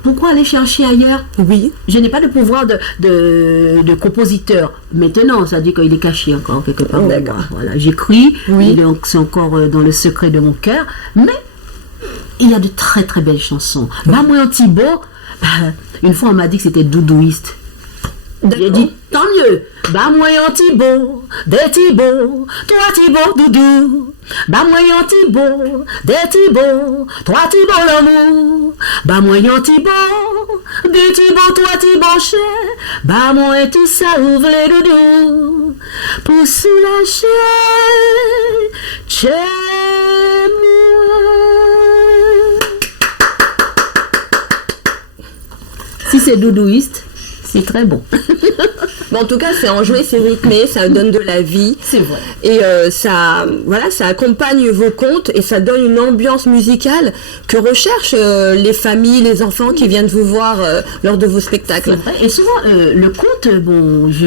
pourquoi aller chercher ailleurs? Oui. Je n'ai pas de pouvoir de compositeur. Maintenant, ça dit qu'il est caché encore quelque part. Voilà, j'écris, c'est encore dans le secret de mon cœur, mais il y a de très très belles chansons. Moi en Thibaut, une fois on m'a dit que c'était doudouiste. J'ai dit, tant mieux. Moi en Thibaut, des Thibaut, toi Thibaut doudou. Moi en Thibaut, des Thibaut, toi Thibaut l'amour. Moi en Thibaut, des Thibaut, toi Thibaut cher. Moi et tout ça ouvre les doudou. Pour soulager, chez moi. Si c'est doudouiste, c'est très bon. En tout cas, c'est enjoué, c'est rythmé, ça donne de la vie. C'est vrai. Et ça accompagne vos contes et ça donne une ambiance musicale que recherchent les familles, les enfants qui viennent vous voir lors de vos spectacles. C'est vrai. Et souvent, le conte,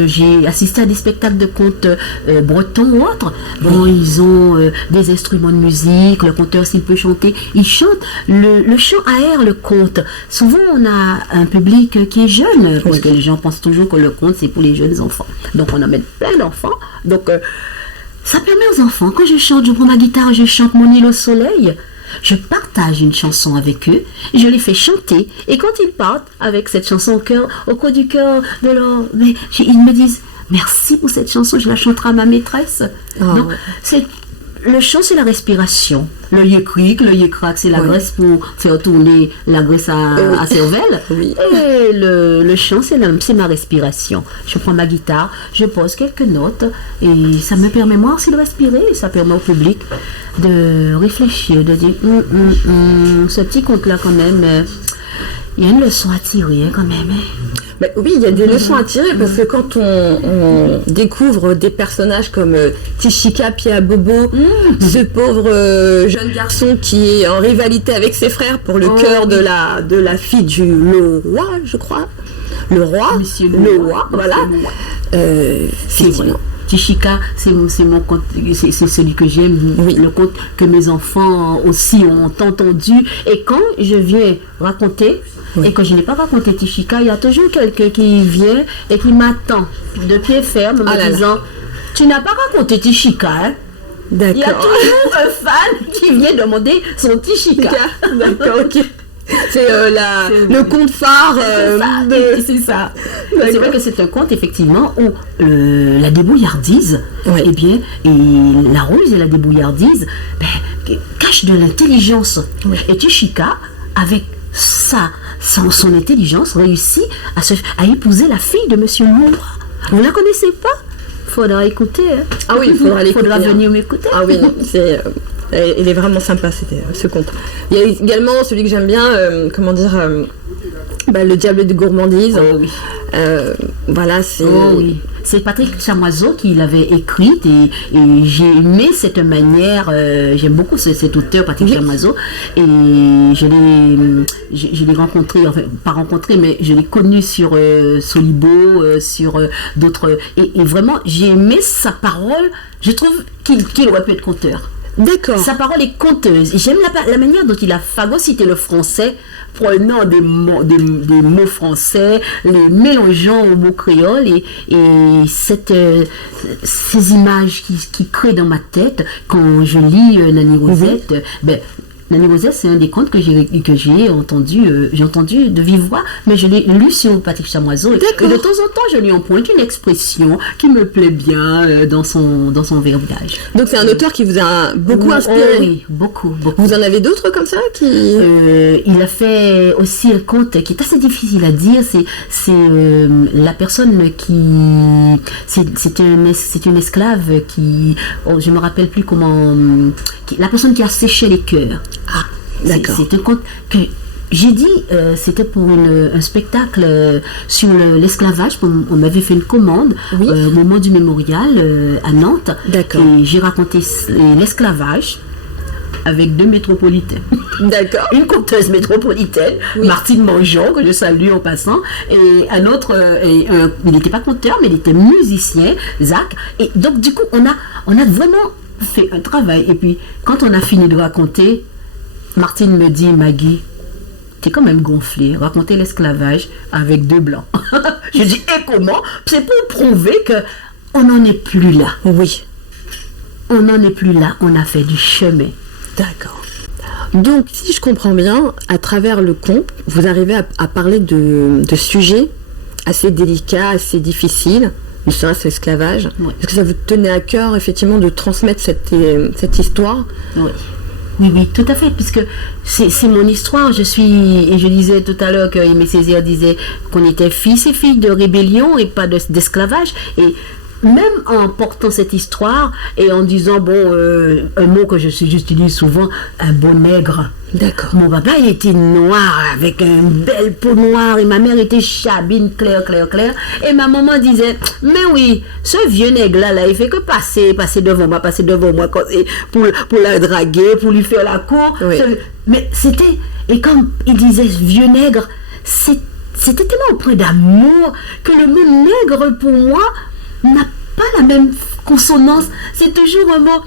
j'ai assisté à des spectacles de contes bretons ou autres. Ils ont des instruments de musique, le conteur, s'il peut chanter, il chante. Le chant aère le conte. Souvent, on a un public qui est jeune, parce que les gens pensent toujours que le conte, c'est pour les jeunes enfants. Donc on amène plein d'enfants. Donc ça permet aux enfants, quand je chante, je prends ma guitare, je chante Mon île au soleil, je partage une chanson avec eux, je les fais chanter, et quand ils partent avec cette chanson au coin du cœur de leur... ils me disent merci pour cette chanson, je la chanterai à ma maîtresse. Donc le chant, c'est la respiration. Le yékrik, le yékrak, c'est la Oui. graisse pour faire tourner la graisse à cervelle. Oui. Et le chant, c'est ma respiration. Je prends ma guitare, je pose quelques notes et ça me permet moi aussi de respirer. Et ça permet au public de réfléchir, de dire ce petit conte-là quand même, il y a une leçon à tirer quand même. Mais oui, il y a des leçons à tirer parce que quand on découvre des personnages comme Tishika Piabobo, ce pauvre jeune garçon qui est en rivalité avec ses frères pour le cœur de la fille du roi, je crois. Le roi, Monsieur le Loa, roi, voilà. C'est Effectivement. Tishika, c'est mon conte, c'est celui que j'aime, Oui. le conte que mes enfants aussi ont entendu. Et quand je viens raconter, et que je n'ai pas raconté Tishika, il y a toujours quelqu'un qui vient et qui m'attend de pied ferme, Ah là me là. disant, tu n'as pas raconté Tishika, hein? Il y a D'accord. toujours un fan qui vient demander son Tishika. D'accord, ok. C'est le conte phare C'est ça. C'est vrai que c'est un conte effectivement où la débrouillardise, Oui. eh bien, et la ruse et la débrouillardise cachent de l'intelligence. Et Tishika, avec son intelligence, réussit à épouser la fille de Monsieur Loa. Vous la connaissez pas? Faudra écouter. Hein. Ah oui, il faudra l'écouter. Faudra venir m'écouter. Ah oui, non, il est vraiment sympa ce conte. Il y a également celui que j'aime bien, le diable de gourmandise. Oh oui. Voilà, c'est... Oh oui. C'est Patrick Chamoiseau qui l'avait écrite et j'ai aimé cette manière, j'aime beaucoup cet auteur Patrick Chamoiseau et je l'ai rencontré, enfin pas rencontré mais je l'ai connu sur Solibo, sur d'autres et vraiment j'ai aimé sa parole, je trouve qu'il aurait pu être conteur. D'accord. Sa parole est conteuse. J'aime la manière dont il a phagocyté le français, prenant des mots français, les mélangeant aux mots créoles et ces images qui créent dans ma tête quand je lis Nanny Rosette. Nanny Rosette, c'est un des contes que j'ai entendu de vive voix, mais je l'ai lu sur Patrick Chamoiseau. Et de temps en temps, je lui emprunte une expression qui me plaît bien dans son verbiage. Donc c'est un auteur qui vous a beaucoup inspiré. Oui, beaucoup. Vous en avez d'autres comme ça qui... Il a fait aussi un conte qui est assez difficile à dire. C'est la personne qui... C'est une esclave qui... Oh, je me rappelle plus comment... la personne qui a séché les cœurs. Ah, d'accord. C'est un conte que j'ai dit, c'était pour un spectacle sur l'esclavage. On m'avait fait une commande au moment du mémorial à Nantes. D'accord. Et j'ai raconté l'esclavage avec 2 métropolitains. D'accord. Une conteuse métropolitaine, Martine Mangeon, que je salue en passant, et un autre, il n'était pas conteur, mais il était musicien, Zach. Et donc, du coup, on a vraiment fait un travail. Et puis, quand on a fini de raconter, Martine me dit, Maggie, t'es quand même gonflée, raconter l'esclavage avec 2 blancs. Je dis, et comment? C'est pour prouver que on n'en est plus là. Oui. On n'en est plus là, on a fait du chemin. D'accord. Donc, si je comprends bien, à travers le conte, vous arrivez à parler de sujets assez délicats, assez difficiles, ne serait-ce l'esclavage. Oui. Est-ce que ça vous tenait à cœur, effectivement, de transmettre cette histoire? Oui. Oui, tout à fait, puisque c'est mon histoire. Et je disais tout à l'heure que Aimé Césaire disait qu'on était fils et filles de rébellion et pas d'esclavage. Et même en portant cette histoire et en disant, un mot que j'utilise souvent, un beau nègre. D'accord. Mon papa, il était noir, avec une belle peau noire, et ma mère était chabine, claire. Et ma maman disait, mais oui, ce vieux nègre-là, il fait que passer devant moi, pour la draguer, pour lui faire la cour. Oui. Mais c'était, et comme il disait, ce vieux nègre, c'était tellement empreint d'amour que le mot nègre, pour moi, n'a pas la même consonance. C'est toujours un mot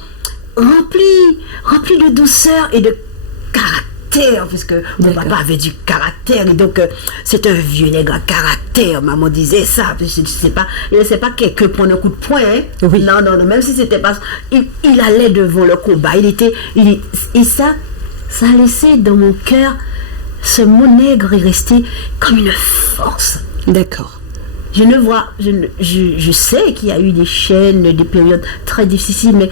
rempli de douceur et de caractère, puisque mon papa avait du caractère, et donc c'est un vieux nègre à caractère. Maman disait ça, je ne sais pas, il ne sait pas que prendre un coup de poing, hein. Oui. Non, même si c'était pas, il allait devant le combat, et ça a laissé dans mon cœur, ce mot nègre est resté comme une force. D'accord. Je sais qu'il y a eu des chaînes, des périodes très difficiles, mais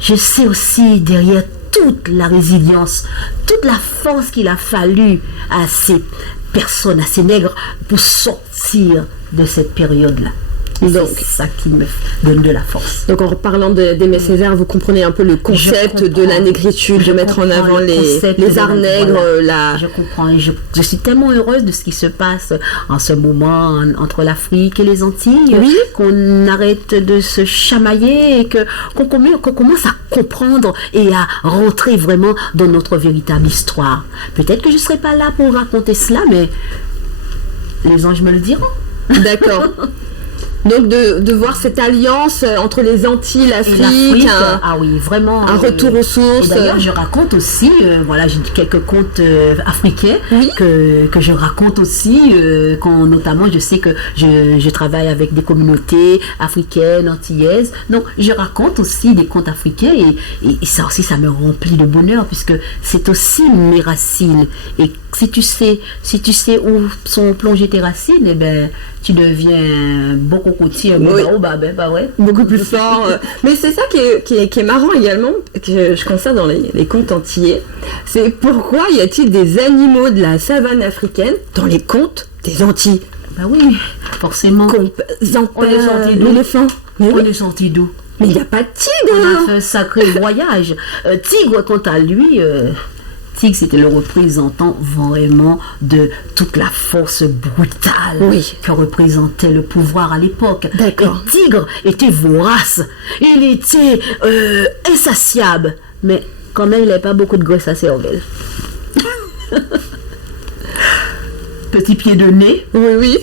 je sais aussi derrière toute la résilience, toute la force qu'il a fallu à ces personnes, à ces nègres pour sortir de cette période-là. Donc, c'est ça qui me donne de la force. Donc en parlant d'Aimé Césaire, vous comprenez un peu le concept de la négritude, de mettre en avant les arts nègres. Voilà. Je comprends et je suis tellement heureuse de ce qui se passe en ce moment entre l'Afrique et les Antilles, oui. Qu'on arrête de se chamailler et qu'on commence à comprendre et à rentrer vraiment dans notre véritable histoire. Peut-être que je ne serai pas là pour raconter cela, mais les anges me le diront. D'accord. Donc de voir cette alliance entre les Antilles, l'Afrique, ah oui, vraiment, un retour aux sources. Et d'ailleurs, je raconte aussi, voilà, j'ai quelques contes africains oui. que je raconte aussi, notamment, je sais que je travaille avec des communautés africaines, antillaises. Donc, je raconte aussi des contes africains et ça aussi, ça me remplit de bonheur puisque c'est aussi mes racines. Et si tu sais où sont plongées tes racines, eh ben, tu deviens beaucoup côtier, oui. Ouais. Beaucoup plus fort. Mais c'est ça qui est marrant également, que je constate dans les contes antillais. C'est pourquoi y a-t-il des animaux de la savane africaine dans les contes des Antilles? Bah oui, forcément. On est sorti d'où? L'éléphant. On est sorti d'où? Mais il n'y a pas de tigre. On a fait un sacré voyage. Tigre, quant à lui... Tigre, c'était le représentant vraiment de toute la force brutale oui. que représentait le pouvoir à l'époque. D'accord. Et Tigre était vorace, il était insatiable, mais quand même il n'avait pas beaucoup de graisse à cervelle. Petit pied de nez. Oui, oui.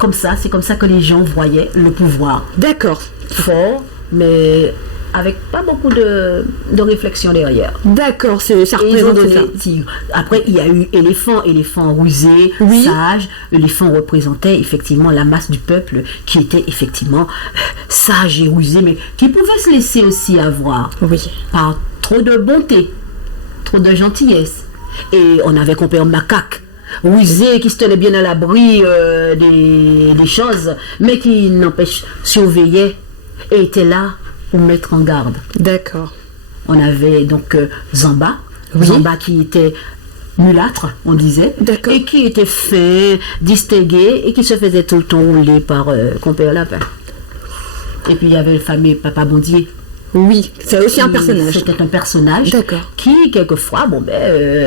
Comme ça, c'est comme ça que les gens voyaient le pouvoir. D'accord. Fort, mais... avec pas beaucoup de réflexion derrière. D'accord, ça représente ça. Tigre. Après, il y a eu éléphant rusé, oui. sage. L'éléphant représentait effectivement la masse du peuple qui était effectivement sage et rusé, mais qui pouvait se laisser aussi avoir oui. par trop de bonté, trop de gentillesse. Et on avait compris un macaque rusé qui se tenait bien à l'abri des choses, mais qui n'empêche surveillait et était là pour mettre en garde. D'accord. On avait donc Zamba, oui. Zamba qui était mulâtre, on disait, d'accord. Et qui était fin, distingué et qui se faisait tout le temps rouler par Compère Lapin. Et puis il y avait le fameux Papa Bondier. Oui, c'est aussi un personnage. C'était un personnage qui, quelquefois,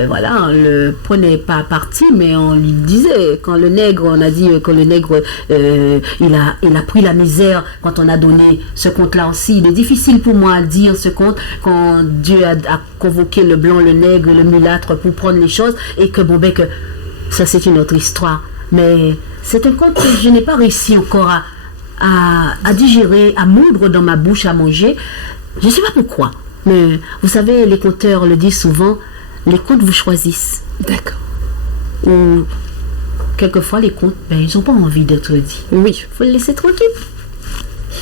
voilà, on le prenait pas à partie, mais on lui disait, quand le nègre, on a dit que le nègre, il a pris la misère quand on a donné ce conte-là aussi. Il est difficile pour moi à dire ce conte quand Dieu a convoqué le blanc, le nègre, le mulâtre pour prendre les choses et que, que ça c'est une autre histoire. Mais c'est un conte que je n'ai pas réussi encore à digérer, à moudre dans ma bouche, à manger. Je ne sais pas pourquoi, mais vous savez, les conteurs le disent souvent, les contes vous choisissent. D'accord. Ou quelquefois les contes, ils n'ont pas envie d'être dits. Oui. Il faut les laisser tranquilles.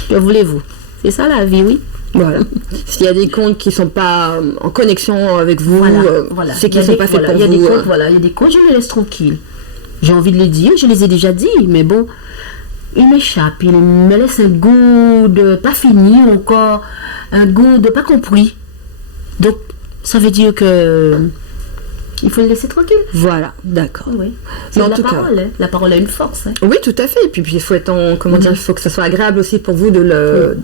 Que voulez-vous? C'est ça la vie, oui. Voilà. S'il y a des contes qui ne sont pas en connexion avec vous, voilà. c'est qu'ils ne sont pas faits pour vous. Il y a des contes, je les laisse tranquilles. J'ai envie de les dire, je les ai déjà dit, mais bon, ils m'échappent, ils me laissent un goût de pas fini ou encore un goût de pas compris. Donc, ça veut dire que il faut le laisser tranquille. Voilà, d'accord. Oui. C'est la parole, hein. La parole a une force. Hein. Oui, tout à fait. Et puis il faut être il faut que ça soit agréable aussi pour vous de le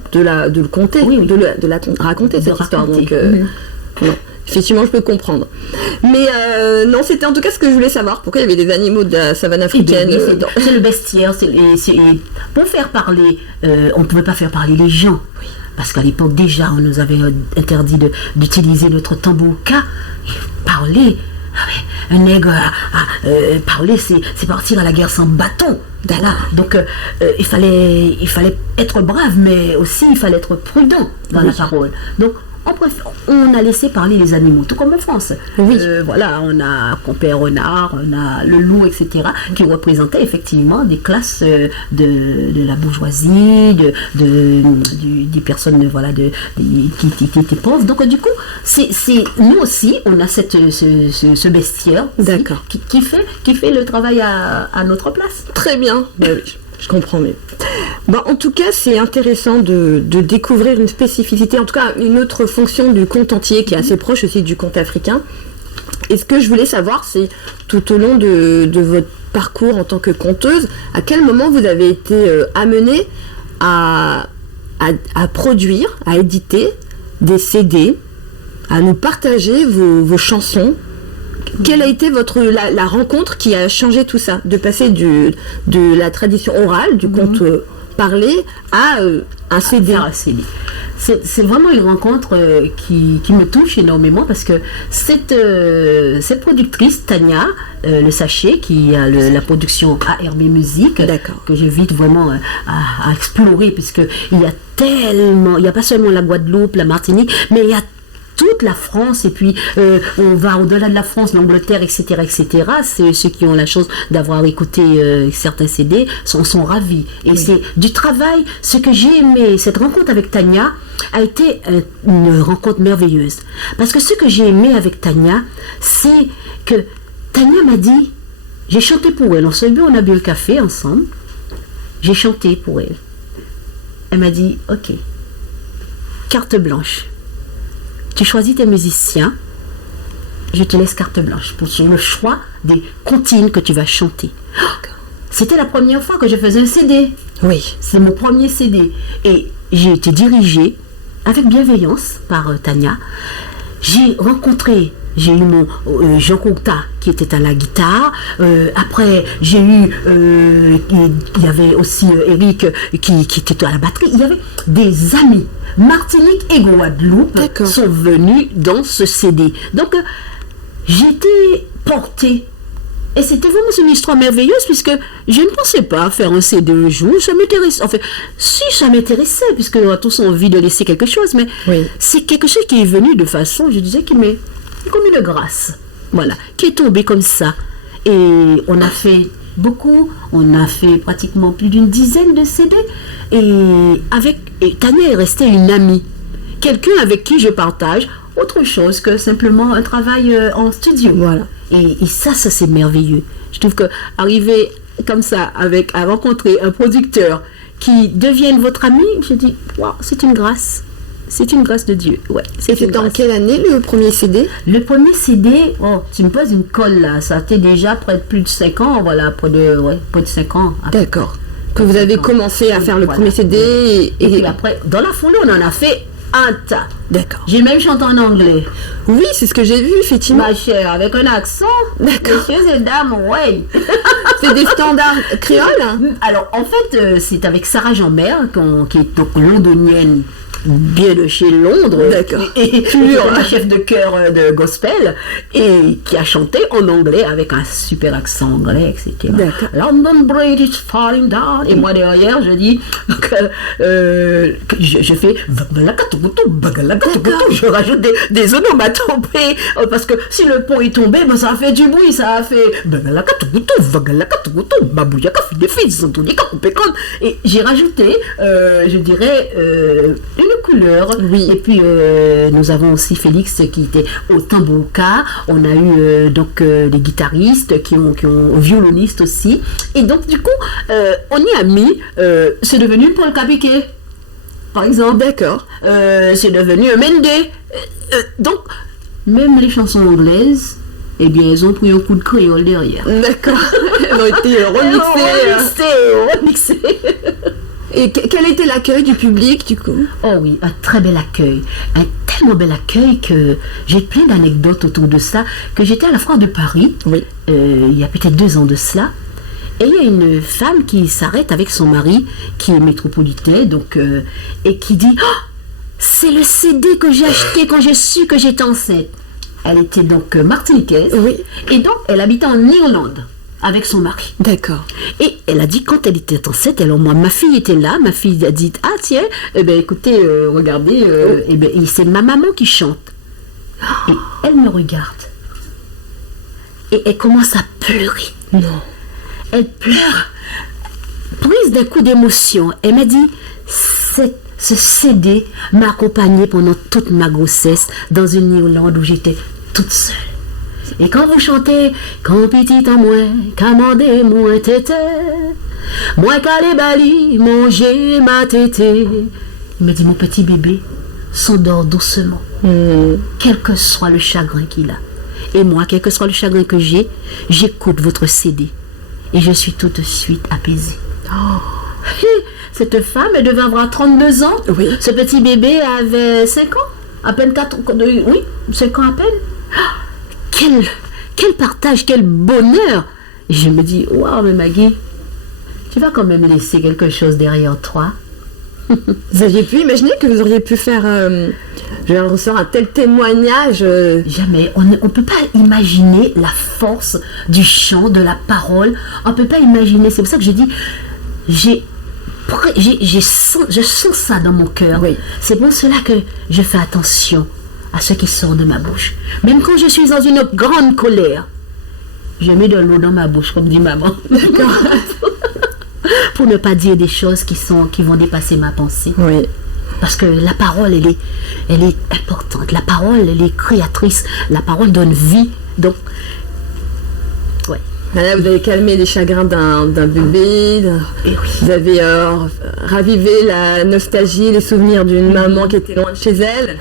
conter, de la raconter cette histoire. Donc, non. Effectivement, je peux comprendre. Mais non, c'était en tout cas ce que je voulais savoir. Pourquoi il y avait des animaux de la savane africaine. C'est le bestiaire. Pour faire parler, on ne pouvait pas faire parler les gens. Oui. Parce qu'à l'époque, déjà, on nous avait interdit d'utiliser notre tambouka. Parler. Un nègre, parler, c'est partir à la guerre sans bâton. Voilà. Donc, il fallait être brave, mais aussi il fallait être prudent dans la parole. Donc, on a laissé parler les animaux, tout comme en France. Oui. Voilà, on a Compère Renard, on a le loup, etc., qui représentaient effectivement des classes de la bourgeoisie, des personnes qui étaient pauvres. Donc, du coup, nous aussi, on a ce bestiaire qui fait le travail à notre place. Très bien. Ben oui, je comprends mieux. En tout cas, c'est intéressant de découvrir une spécificité, en tout cas une autre fonction du conte entier qui est assez proche aussi du conte africain. Et ce que je voulais savoir, c'est tout au long de votre parcours en tant que conteuse, à quel moment vous avez été amenée à produire, à éditer des CD, à nous partager vos chansons. Quelle a été la rencontre qui a changé tout ça, de passer de la tradition orale, du conte parlé, à un CD? C'est vraiment une rencontre qui me touche énormément parce que cette productrice, Tania Le Sachet, qui a la production ARB Musique, que j'invite vraiment à explorer, puisqu'il y a tellement, il n'y a pas seulement la Guadeloupe, la Martinique, mais il y a toute la France, et puis on va au-delà de la France, l'Angleterre, etc., etc. Ceux qui ont la chance d'avoir écouté certains CD sont ravis. Et c'est du travail. Ce que j'ai aimé, cette rencontre avec Tania a été une rencontre merveilleuse. Parce que ce que j'ai aimé avec Tania, c'est que Tania m'a dit, j'ai chanté pour elle. On a bu un café ensemble. J'ai chanté pour elle. Elle m'a dit, ok, carte blanche. Tu choisis tes musiciens, je te laisse carte blanche pour le choix des comptines que tu vas chanter. C'était la première fois que je faisais un CD. Oui. C'est mon premier CD. Et j'ai été dirigée avec bienveillance par Tania. J'ai eu mon Jean Cocta qui était à la guitare. Après, j'ai eu, il y avait aussi Eric qui était à la batterie. Il y avait des amis. Martinique et Guadeloupe sont venus dans ce CD. Donc, j'ai été portée. Et c'était vraiment une histoire merveilleuse, puisque je ne pensais pas faire un CD un jour. Ça m'intéressait. Enfin, si ça m'intéressait, puisque on a tous envie de laisser quelque chose, mais c'est quelque chose qui est venu de façon, je disais, qui m'est comme une grâce. Voilà, qui est tombé comme ça. Et on a fait beaucoup, on a fait pratiquement plus d'une dizaine de CD. Et Tania est restée une amie. Quelqu'un avec qui je partage autre chose que simplement un travail en studio. Voilà. Et ça c'est merveilleux. Je trouve que arriver comme ça, à rencontrer un producteur qui devienne votre ami, je dis, wow, c'est une grâce. C'est une grâce de Dieu. Ouais, c'était dans quelle année le premier CD? Le premier CD, tu me poses une colle là, ça a été déjà près de plus de 5 ans, voilà, près de 5 ans. D'accord. Que vous avez commencé à faire le premier CD et puis après, dans la foulée, on en a fait un tas. D'accord. J'ai même chanté en anglais. Oui, c'est ce que j'ai vu, effectivement. Ma chère, avec un accent. D'accord. Messieurs et dames, ouais. C'est des standards créoles? Alors, en fait, c'est avec Sarah Jean-Mer, qui est donc londonienne, bien de chez Londres, et la chef de chœur de gospel, et qui a chanté en anglais avec un super accent anglais, etc. London Bridge is falling down. Et moi derrière, je dis que je fais je rajoute des onomatopées, parce que si le pont est tombé, ça a fait du bruit, ça a fait et j'ai rajouté, je dirais, une couleur. Oui. Et puis nous avons aussi Félix qui était au tambouka. On a eu donc des guitaristes qui ont violonistes aussi. Et donc du coup, on y a mis, c'est devenu Paul Capiquet, par exemple. D'accord. C'est devenu un Mendé. Donc même les chansons anglaises, eh bien, elles ont pris un coup de créole derrière. D'accord. Elles ont été remixées. Et quel était l'accueil du public, du coup? Oh oui, un très bel accueil. Un tellement bel accueil que j'ai plein d'anecdotes autour de ça. Que j'étais à la Foire de Paris, il y a peut-être 2 ans de cela. Et il y a une femme qui s'arrête avec son mari, qui est métropolitain, donc, et qui dit « Oh, c'est le CD que j'ai acheté quand j'ai su que j'étais enceinte. » Elle était donc martiniquaise. Oui. Et donc, elle habitait en Irlande avec son mari. D'accord. Et elle a dit, quand elle était enceinte, alors moi, ma fille était là, ma fille a dit, ah tiens, eh ben, écoutez, regardez, eh ben, c'est ma maman qui chante. Et elle me regarde. Et elle commence à pleurer. Non. Elle pleure, prise d'un coup d'émotion. Elle m'a dit, ce CD m'a accompagnée pendant toute ma grossesse dans une Irlande où j'étais toute seule. Et quand vous chantez, quand petit en moins, qu'amandé moins tété, moi qu'allez bali, manger ma tété. Il me dit, mon petit bébé s'endort doucement, quel que soit le chagrin qu'il a. Et moi, quel que soit le chagrin que j'ai, j'écoute votre CD. Et je suis tout de suite apaisée. Cette femme, elle devait avoir 32 ans. Oui. Ce petit bébé avait 5 ans. À peine 4 ans. Oui, 5 ans à peine. Quel partage, quel bonheur. Et je me dis, waouh, mais Maggie, tu vas quand même laisser quelque chose derrière toi. Vous aviez pu imaginer que vous auriez pu faire recevoir un tel témoignage Jamais. On ne peut pas imaginer la force du chant, de la parole. On ne peut pas imaginer. C'est pour ça que je dis, je sens ça dans mon cœur. Oui. C'est pour cela que je fais attention à ce qui sort de ma bouche. Même quand je suis dans une grande colère, je mets de l'eau dans ma bouche, comme dit maman. Pour ne pas dire des choses qui vont dépasser ma pensée. Oui. Parce que la parole, elle est importante. La parole, elle est créatrice. La parole donne vie. Donc, ouais. Là, vous avez calmé les chagrins d'un bébé. Et oui. Vous avez ravivé la nostalgie, les souvenirs d'une maman qui était loin de chez elle.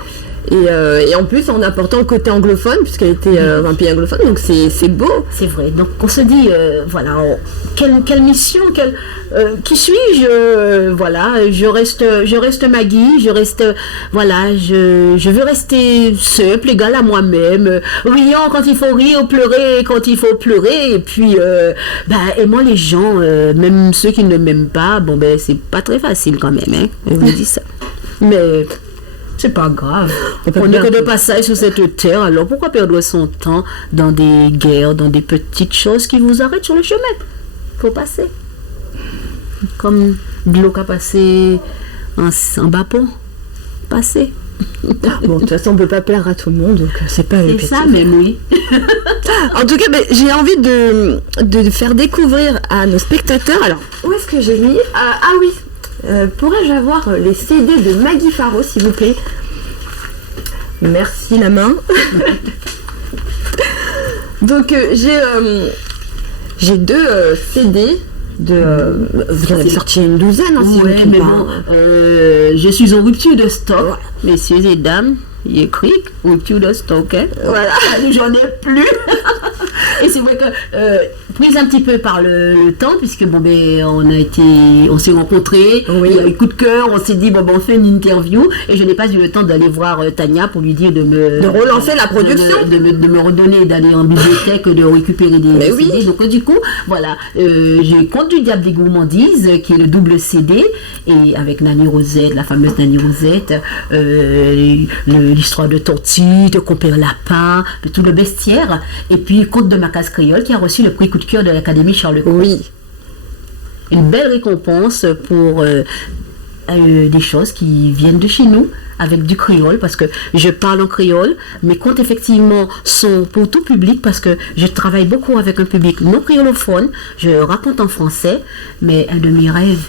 Et en plus, en apportant le côté anglophone, puisqu'elle était un pays anglophone, donc c'est beau. C'est vrai. Donc, on se dit, voilà, quelle mission, qui suis-je voilà, je reste Maggie, voilà, je veux rester simple, égale à moi-même, riant quand il faut rire, pleurer quand il faut pleurer, et puis, aimant les gens, même ceux qui ne m'aiment pas, bon, c'est pas très facile quand même, hein, je vous dis ça. Mais c'est pas grave. On n'est que de passage sur cette terre, alors pourquoi perdre son temps dans des guerres, dans des petites choses qui vous arrêtent sur le chemin? Faut passer. Comme de l'eau qui a passé en bas pont. Passer. Bon, de toute façon, on peut pas plaire à tout le monde, donc c'est pas C'est ça même, oui. En tout cas, j'ai envie de faire découvrir à nos spectateurs. Alors, où est-ce que j'ai mis ah oui. Pourrais-je avoir les CD de Maggie Pharaon, s'il vous plaît? Merci, la main. Donc, j'ai 2 CD vous en avez sorti une douzaine, hein, si je me trompe mais pas. bon, je suis en rupture de stock, messieurs et dames. Il écrit rupture de stock, hein. Voilà. J'en ai plus. Et c'est vrai que prise un petit peu par le temps, puisque on s'est rencontrés, Oui. il y a eu coup de cœur, on s'est dit on fait une interview, et je n'ai pas eu le temps d'aller voir Tania pour lui dire de relancer la production, de me redonner, d'aller en bibliothèque, de récupérer des Mais CD. oui. Donc du coup, voilà, j'ai Conte du diable des gourmandises, qui est le double CD, et avec Nanny Rosette, la fameuse Nanny Rosette, l'histoire de Tortue, de Compère Lapin, de tout le bestiaire, et puis Conte de Macasse Créole, qui a reçu le prix coup de cœur de l'Académie Charles Cros. Oui. Une belle récompense pour des choses qui viennent de chez nous, avec du créole, parce que je parle en créole. Mes contes, effectivement, sont pour tout public, parce que je travaille beaucoup avec un public non créolophone. Je raconte en français, mais un de mes rêves,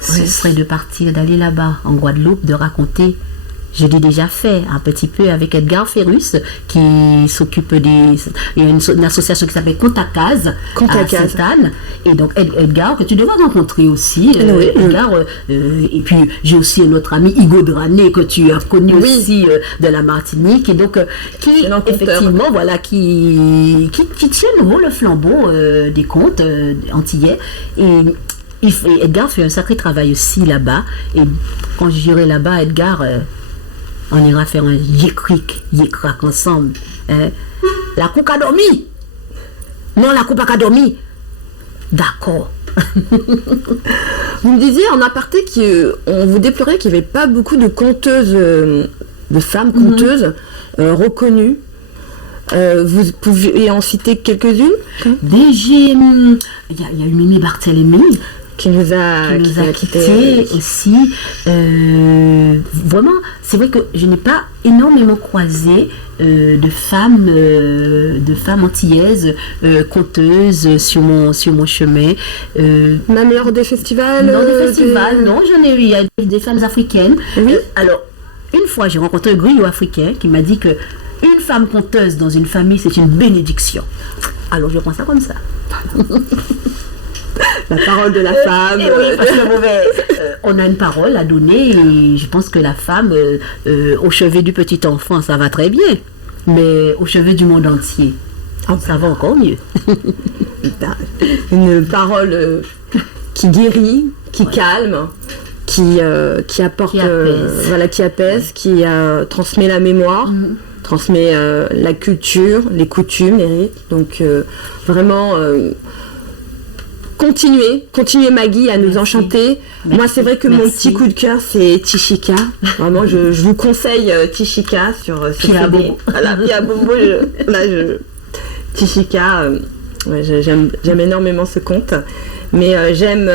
ce serait de partir, d'aller là-bas, en Guadeloupe, de raconter. Je l'ai déjà fait un petit peu avec Edgar Ferrus, qui s'occupe il y a une association qui s'appelle Contacaz à Sainte-Anne. Et donc Edgar, que tu devrais rencontrer aussi. Oui. Edgar, et puis j'ai aussi un autre ami, Igo Drané, que tu as connu aussi de la Martinique. Et donc, qui effectivement, voilà, qui tient le flambeau des contes antillais. Et Edgar fait un sacré travail aussi là-bas. Et quand j'irai là-bas, Edgar, on ira faire un yécrac ensemble. Hein? La coupe a dormi. Non, la coupe a pas dormi. D'accord. Vous me disiez en aparté qu'on vous déplorait qu'il n'y avait pas beaucoup de conteuses, de femmes conteuses reconnues. Vous pouvez en citer quelques-unes? Il y a eu Mimi Barthélemy qui nous a quittés aussi. Vraiment, c'est vrai que je n'ai pas énormément croisé de femmes antillaises conteuses sur mon chemin. Même lors des festivals? Non, des festivals, non, j'en ai eu. Il y a des femmes africaines. Oui. Alors, une fois, j'ai rencontré un griot africain qui m'a dit que une femme conteuse dans une famille, c'est une bénédiction. Alors je prends ça comme ça. La parole de la femme. Oui, parce que on a une parole à donner et je pense que la femme, au chevet du petit enfant, ça va très bien. Mais au chevet du monde entier, ça va encore mieux. Une parole qui guérit, qui calme, qui apporte, qui apaise, qui transmet la mémoire, transmet la culture, les coutumes, les rites. Donc vraiment, continuez Maggie à nous enchanter. Merci. Moi, c'est vrai que mon petit coup de cœur, c'est Tishika. Vraiment, je vous conseille Tishika sur Pia Bobo. Voilà, Pia Bobo. Tishika, j'aime énormément ce conte. Mais j'aime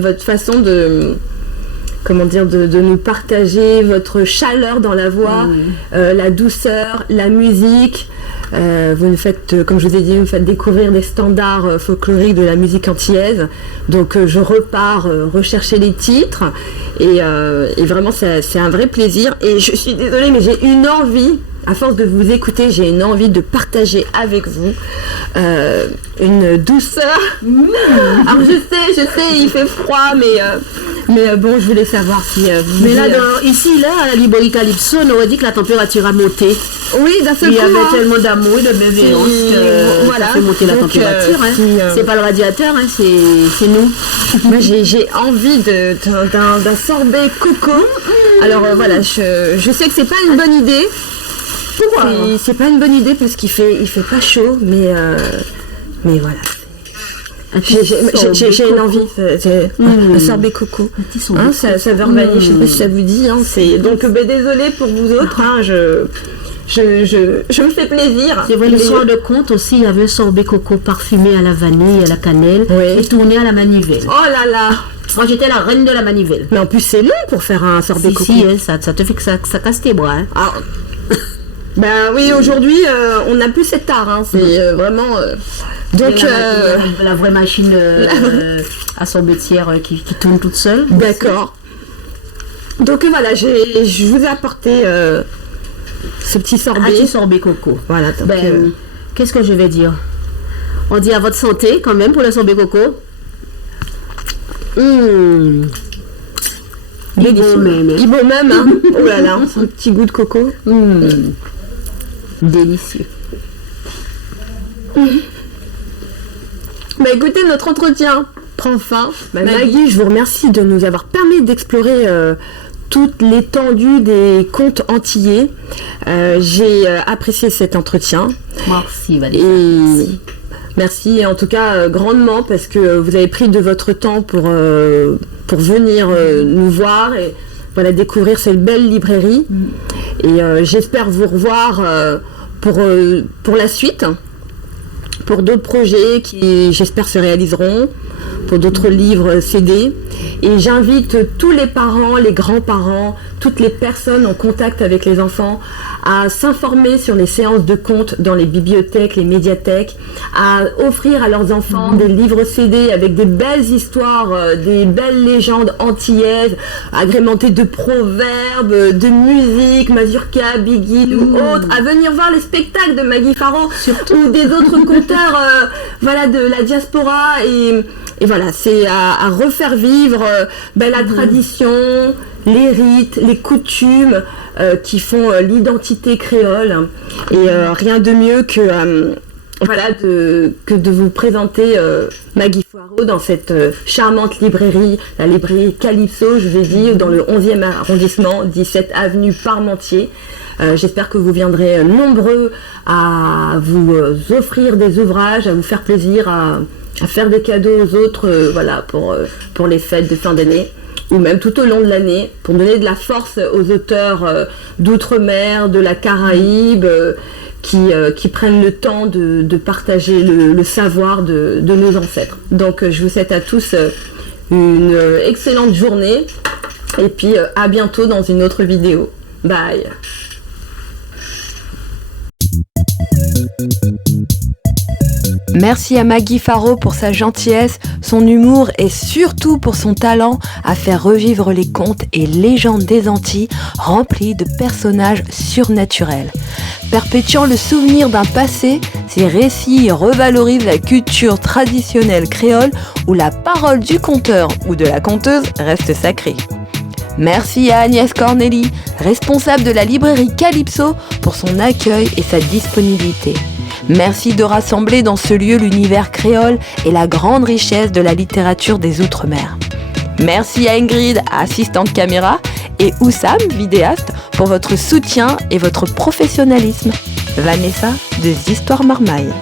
votre façon de nous partager votre chaleur dans la voix, la douceur, la musique. Vous nous faites, comme je vous ai dit, vous faites découvrir des standards folkloriques de la musique antillaise. Donc je repars rechercher les titres et vraiment c'est un vrai plaisir. Et je suis désolée, mais j'ai une envie, à force de vous écouter, j'ai une envie de partager avec vous une douceur. Alors je sais, il fait froid, mais bon, je voulais savoir si vous... Mais là, ici, à la Libori Calypso, on aurait dit que la température a monté. Oui, d'un seul coup. Il y avait tellement d'amour et de bienveillance que ça fait monter la température. C'est pas le radiateur, c'est nous. Moi, j'ai envie d'un sorbet coco. Alors voilà, je sais que c'est pas une bonne idée. Pourquoi ? C'est pas une bonne idée parce qu'il fait pas chaud, mais voilà. J'ai une envie, un sorbet coco. Saveur vanille, je sais pas si ça vous dit. Donc désolé pour vous autres, je me fais plaisir. C'est vrai, le soir de conte aussi, il y avait un sorbet coco parfumé à la vanille, à la cannelle, et tourné à la manivelle. Oh là là! Moi, j'étais la reine de la manivelle. Mais en plus, c'est long pour faire un sorbet coco. Si, ça te fait que ça casse tes bras. Ah. Ben oui, aujourd'hui, on n'a plus cet art. C'est vraiment... Donc, la vraie machine à sorbetière qui tourne toute seule. D'accord. Donc voilà, je vous ai apporté ce petit sorbet. Un petit sorbet coco. Voilà. Donc, qu'est-ce que je vais dire? On dit à votre santé quand même pour le sorbet coco. Délicieux. Il vaut même, hein. Oh là là, un petit goût de coco. Délicieux. Bah écoutez, notre entretien prend fin. Maggie, je vous remercie de nous avoir permis d'explorer toute l'étendue des contes antillais. J'ai apprécié cet entretien. Merci Valérie. Merci et en tout cas grandement parce que vous avez pris de votre temps pour venir nous voir et voilà, découvrir cette belle librairie. Et j'espère vous revoir pour la suite, pour d'autres projets qui j'espère se réaliseront, pour d'autres livres CD. Et j'invite tous les parents, les grands-parents, toutes les personnes en contact avec les enfants à s'informer sur les séances de contes dans les bibliothèques, les médiathèques, à offrir à leurs enfants des livres CD avec des belles histoires, des belles légendes antillaises, agrémentées de proverbes, de musique, mazurka, biguine ou autres, à venir voir les spectacles de Maggie Faro ou des autres conteurs de la diaspora et voilà, c'est à refaire vivre la tradition, les rites, les coutumes qui font l'identité créole. Et rien de mieux que de vous présenter Maggie Faro dans cette charmante librairie, la librairie Calypso, je vous ai dit, dans le 11e arrondissement, 17 avenue Parmentier. J'espère que vous viendrez nombreux à vous offrir des ouvrages, à vous faire plaisir, à faire des cadeaux aux autres, pour les fêtes de fin d'année, ou même tout au long de l'année, pour donner de la force aux auteurs d'outre-mer, de la Caraïbe, qui prennent le temps de partager le savoir de nos ancêtres. Donc je vous souhaite à tous une excellente journée, et puis à bientôt dans une autre vidéo. Bye. Merci à Maggie Faro pour sa gentillesse, son humour et surtout pour son talent à faire revivre les contes et légendes des Antilles remplis de personnages surnaturels. Perpétuant le souvenir d'un passé, ces récits revalorisent la culture traditionnelle créole où la parole du conteur ou de la conteuse reste sacrée. Merci à Agnès Corneli, responsable de la librairie Calypso, pour son accueil et sa disponibilité. Merci de rassembler dans ce lieu l'univers créole et la grande richesse de la littérature des Outre-mer. Merci à Ingrid, assistante caméra, et Oussam, vidéaste, pour votre soutien et votre professionnalisme. Vanessa de Histoires Marmaille.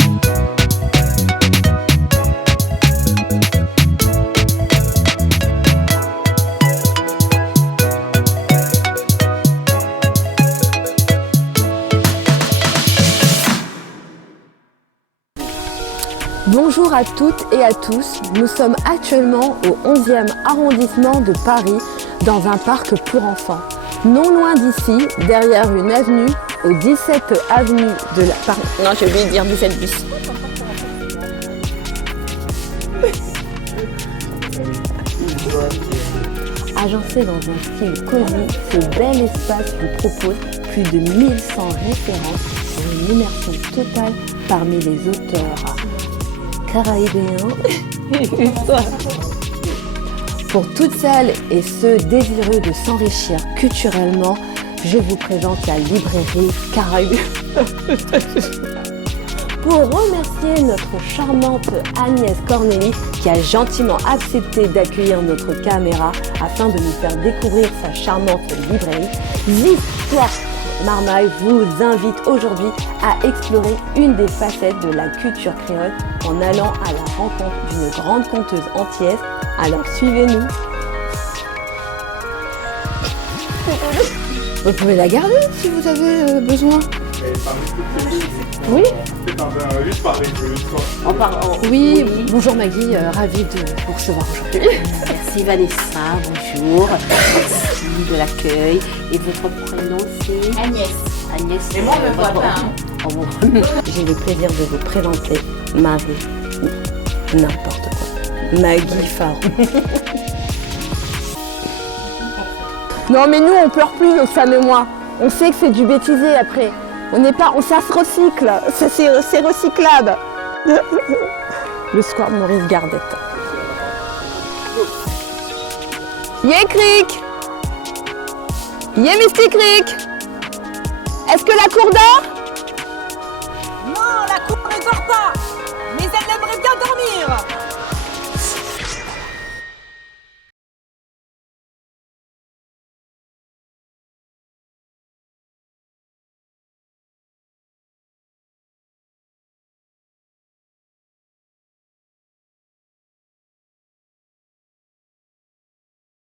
Bonjour à toutes et à tous, nous sommes actuellement au 11e arrondissement de Paris, dans un parc pour enfants. Non loin d'ici, derrière une avenue, au 17 avenue de la... Pardon, non j'ai oublié de dire 17 bis. Agencé dans un style cosy, ce bel espace vous propose plus de 1100 références pour une immersion totale parmi les auteurs caraïbéens. Pour toutes celles et ceux désireux de s'enrichir culturellement, je vous présente la librairie Caraïbes. Pour remercier notre charmante Agnès Corneli qui a gentiment accepté d'accueillir notre caméra afin de nous faire découvrir sa charmante librairie, Histoires Marmaille vous invite aujourd'hui à explorer une des facettes de la culture créole en allant à la rencontre d'une grande conteuse antillaise. Alors suivez-nous. Vous pouvez la garder si vous avez besoin. Oui. Oui, bonjour Maggie, ravie de vous recevoir aujourd'hui. Merci Vanessa, bonjour. Merci de l'accueil. Et votre prénom c'est Agnès. Agnès. Mais moi, on me voit pas. J'ai le plaisir de vous présenter Marie, n'importe quoi, Maggie Faro. Non mais nous on pleure plus, Sam et moi. On sait que c'est du bêtisé après. On n'est pas, ça se recycle, c'est recyclable. Le square Maurice Gardette. Yé Cric! Yé Mystic Cric! Est-ce que la cour dort? Non, la cour ne dort pas.